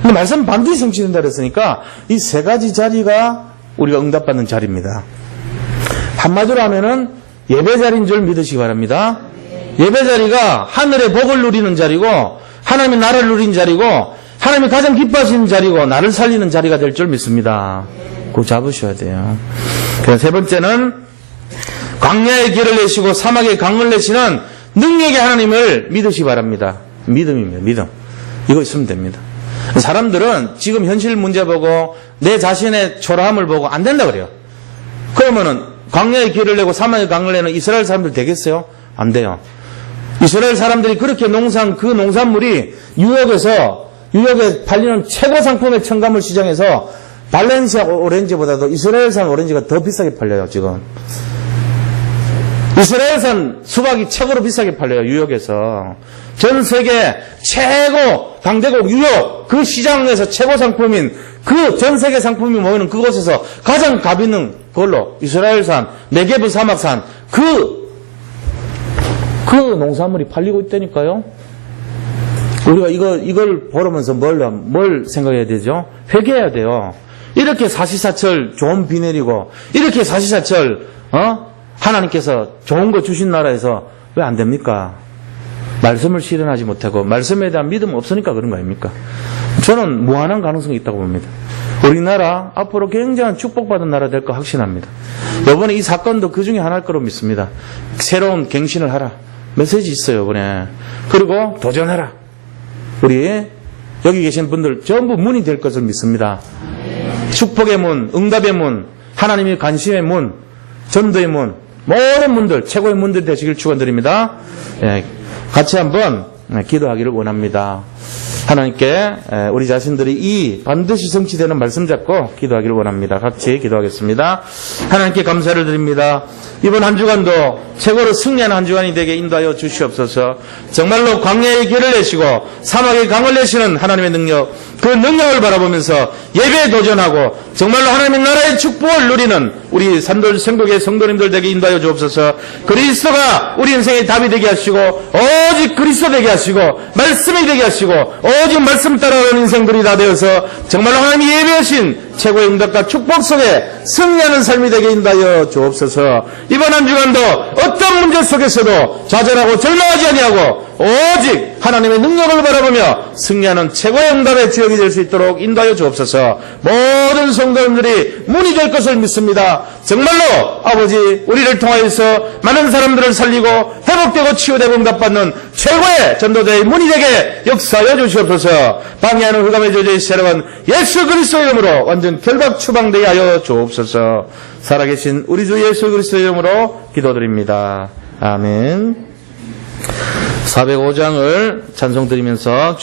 근데 말씀은 반드시 성취된다 그랬으니까 이 3가지 자리가 우리가 응답받는 자리입니다. 한마디로 하면은 예배 자리인 줄 믿으시기 바랍니다. 예배 자리가 하늘의 복을 누리는 자리고 하나님의 나를 누리는 자리고 하나님이 가장 기뻐하시는 자리고 나를 살리는 자리가 될 줄 믿습니다. 그거 잡으셔야 돼요. 그래서 세 번째는 광야의 길을 내시고 사막의 강을 내시는 능력의 하나님을 믿으시기 바랍니다. 믿음입니다. 믿음. 이거 있으면 됩니다. 사람들은 지금 현실 문제 보고 내 자신의 초라함을 보고 안 된다 그래요. 그러면은 광야의 길을 내고 사막의 강을 내는 이스라엘 사람들 되겠어요? 안 돼요. 이스라엘 사람들이 그렇게 그 농산물이 유럽에 팔리는 최고 상품의 첨가물 시장에서 발렌시아 오렌지보다도 이스라엘산 오렌지가 더 비싸게 팔려요, 지금. 이스라엘산 수박이 최고로 비싸게 팔려요, 뉴욕에서. 전 세계 최고 강대국 뉴욕 그 시장에서 최고 상품인 그 전 세계 상품이 모이는 그곳에서 가장 값 있는 걸로 이스라엘산, 네게브 사막산 그 농산물이 팔리고 있다니까요. 우리가 이걸 보면서 뭘 생각해야 되죠? 회개해야 돼요. 이렇게 사시사철 좋은 비 내리고 이렇게 사시사철 하나님께서 좋은 거 주신 나라에서 왜 안 됩니까? 말씀을 실현하지 못하고 말씀에 대한 믿음 없으니까 그런 거 아닙니까? 저는 무한한 가능성이 있다고 봅니다. 우리나라 앞으로 굉장한 축복받은 나라 될 거 확신합니다. 이번에 이 사건도 그 중에 하나일 거로 믿습니다. 새로운 갱신을 하라. 메시지 있어요, 이번에. 그리고 도전하라. 우리 여기 계신 분들 전부 문이 될 것을 믿습니다. 축복의 문, 응답의 문, 하나님의 관심의 문, 전도의 문, 모든 문들, 최고의 문들이 되시길 축원드립니다. 같이 한번 기도하기를 원합니다. 하나님께 우리 자신들이 반드시 성취되는 말씀 잡고 기도하기를 원합니다. 같이 기도하겠습니다. 하나님께 감사를 드립니다. 이번 한 주간도 최고로 승리하는 한 주간이 되게 인도하여 주시옵소서. 정말로 광야의 길을 내시고 사막의 강을 내시는 하나님의 능력, 그 능력을 바라보면서 예배에 도전하고 정말로 하나님의 나라의 축복을 누리는 우리 산돌 생국의 성도님들 되게 인도하여 주옵소서. 그리스도가 우리 인생의 답이 되게 하시고 오직 그리스도 되게 하시고 말씀이 되게 하시고 오직 말씀 따라가는 인생들이 다 되어서 정말로 하나님이 예배하신 최고의 응답과 축복 속에 승리하는 삶이 되게 인도하여 주옵소서. 이번 한 주간도 어떤 문제 속에서도 좌절하고 절망하지 아니하고 오직 하나님의 능력을 바라보며 승리하는 최고의 응답의 주역이 될 수 있도록 인도하여 주옵소서. 모든 성도님들이 문이 될 것을 믿습니다. 정말로 아버지 우리를 통하여서 많은 사람들을 살리고 회복되고 치유되고 응답받는 최고의 전도자의 문이 되게 역사하여 주시옵소서. 방해하는 흑암의 저주의 세력은 예수 그리스도의 이름으로 완전 결박 추방되게 하여 주옵소서. 살아계신 우리 주 예수 그리스도의 이름으로 기도드립니다. 아멘. 405장을 찬송 드리면서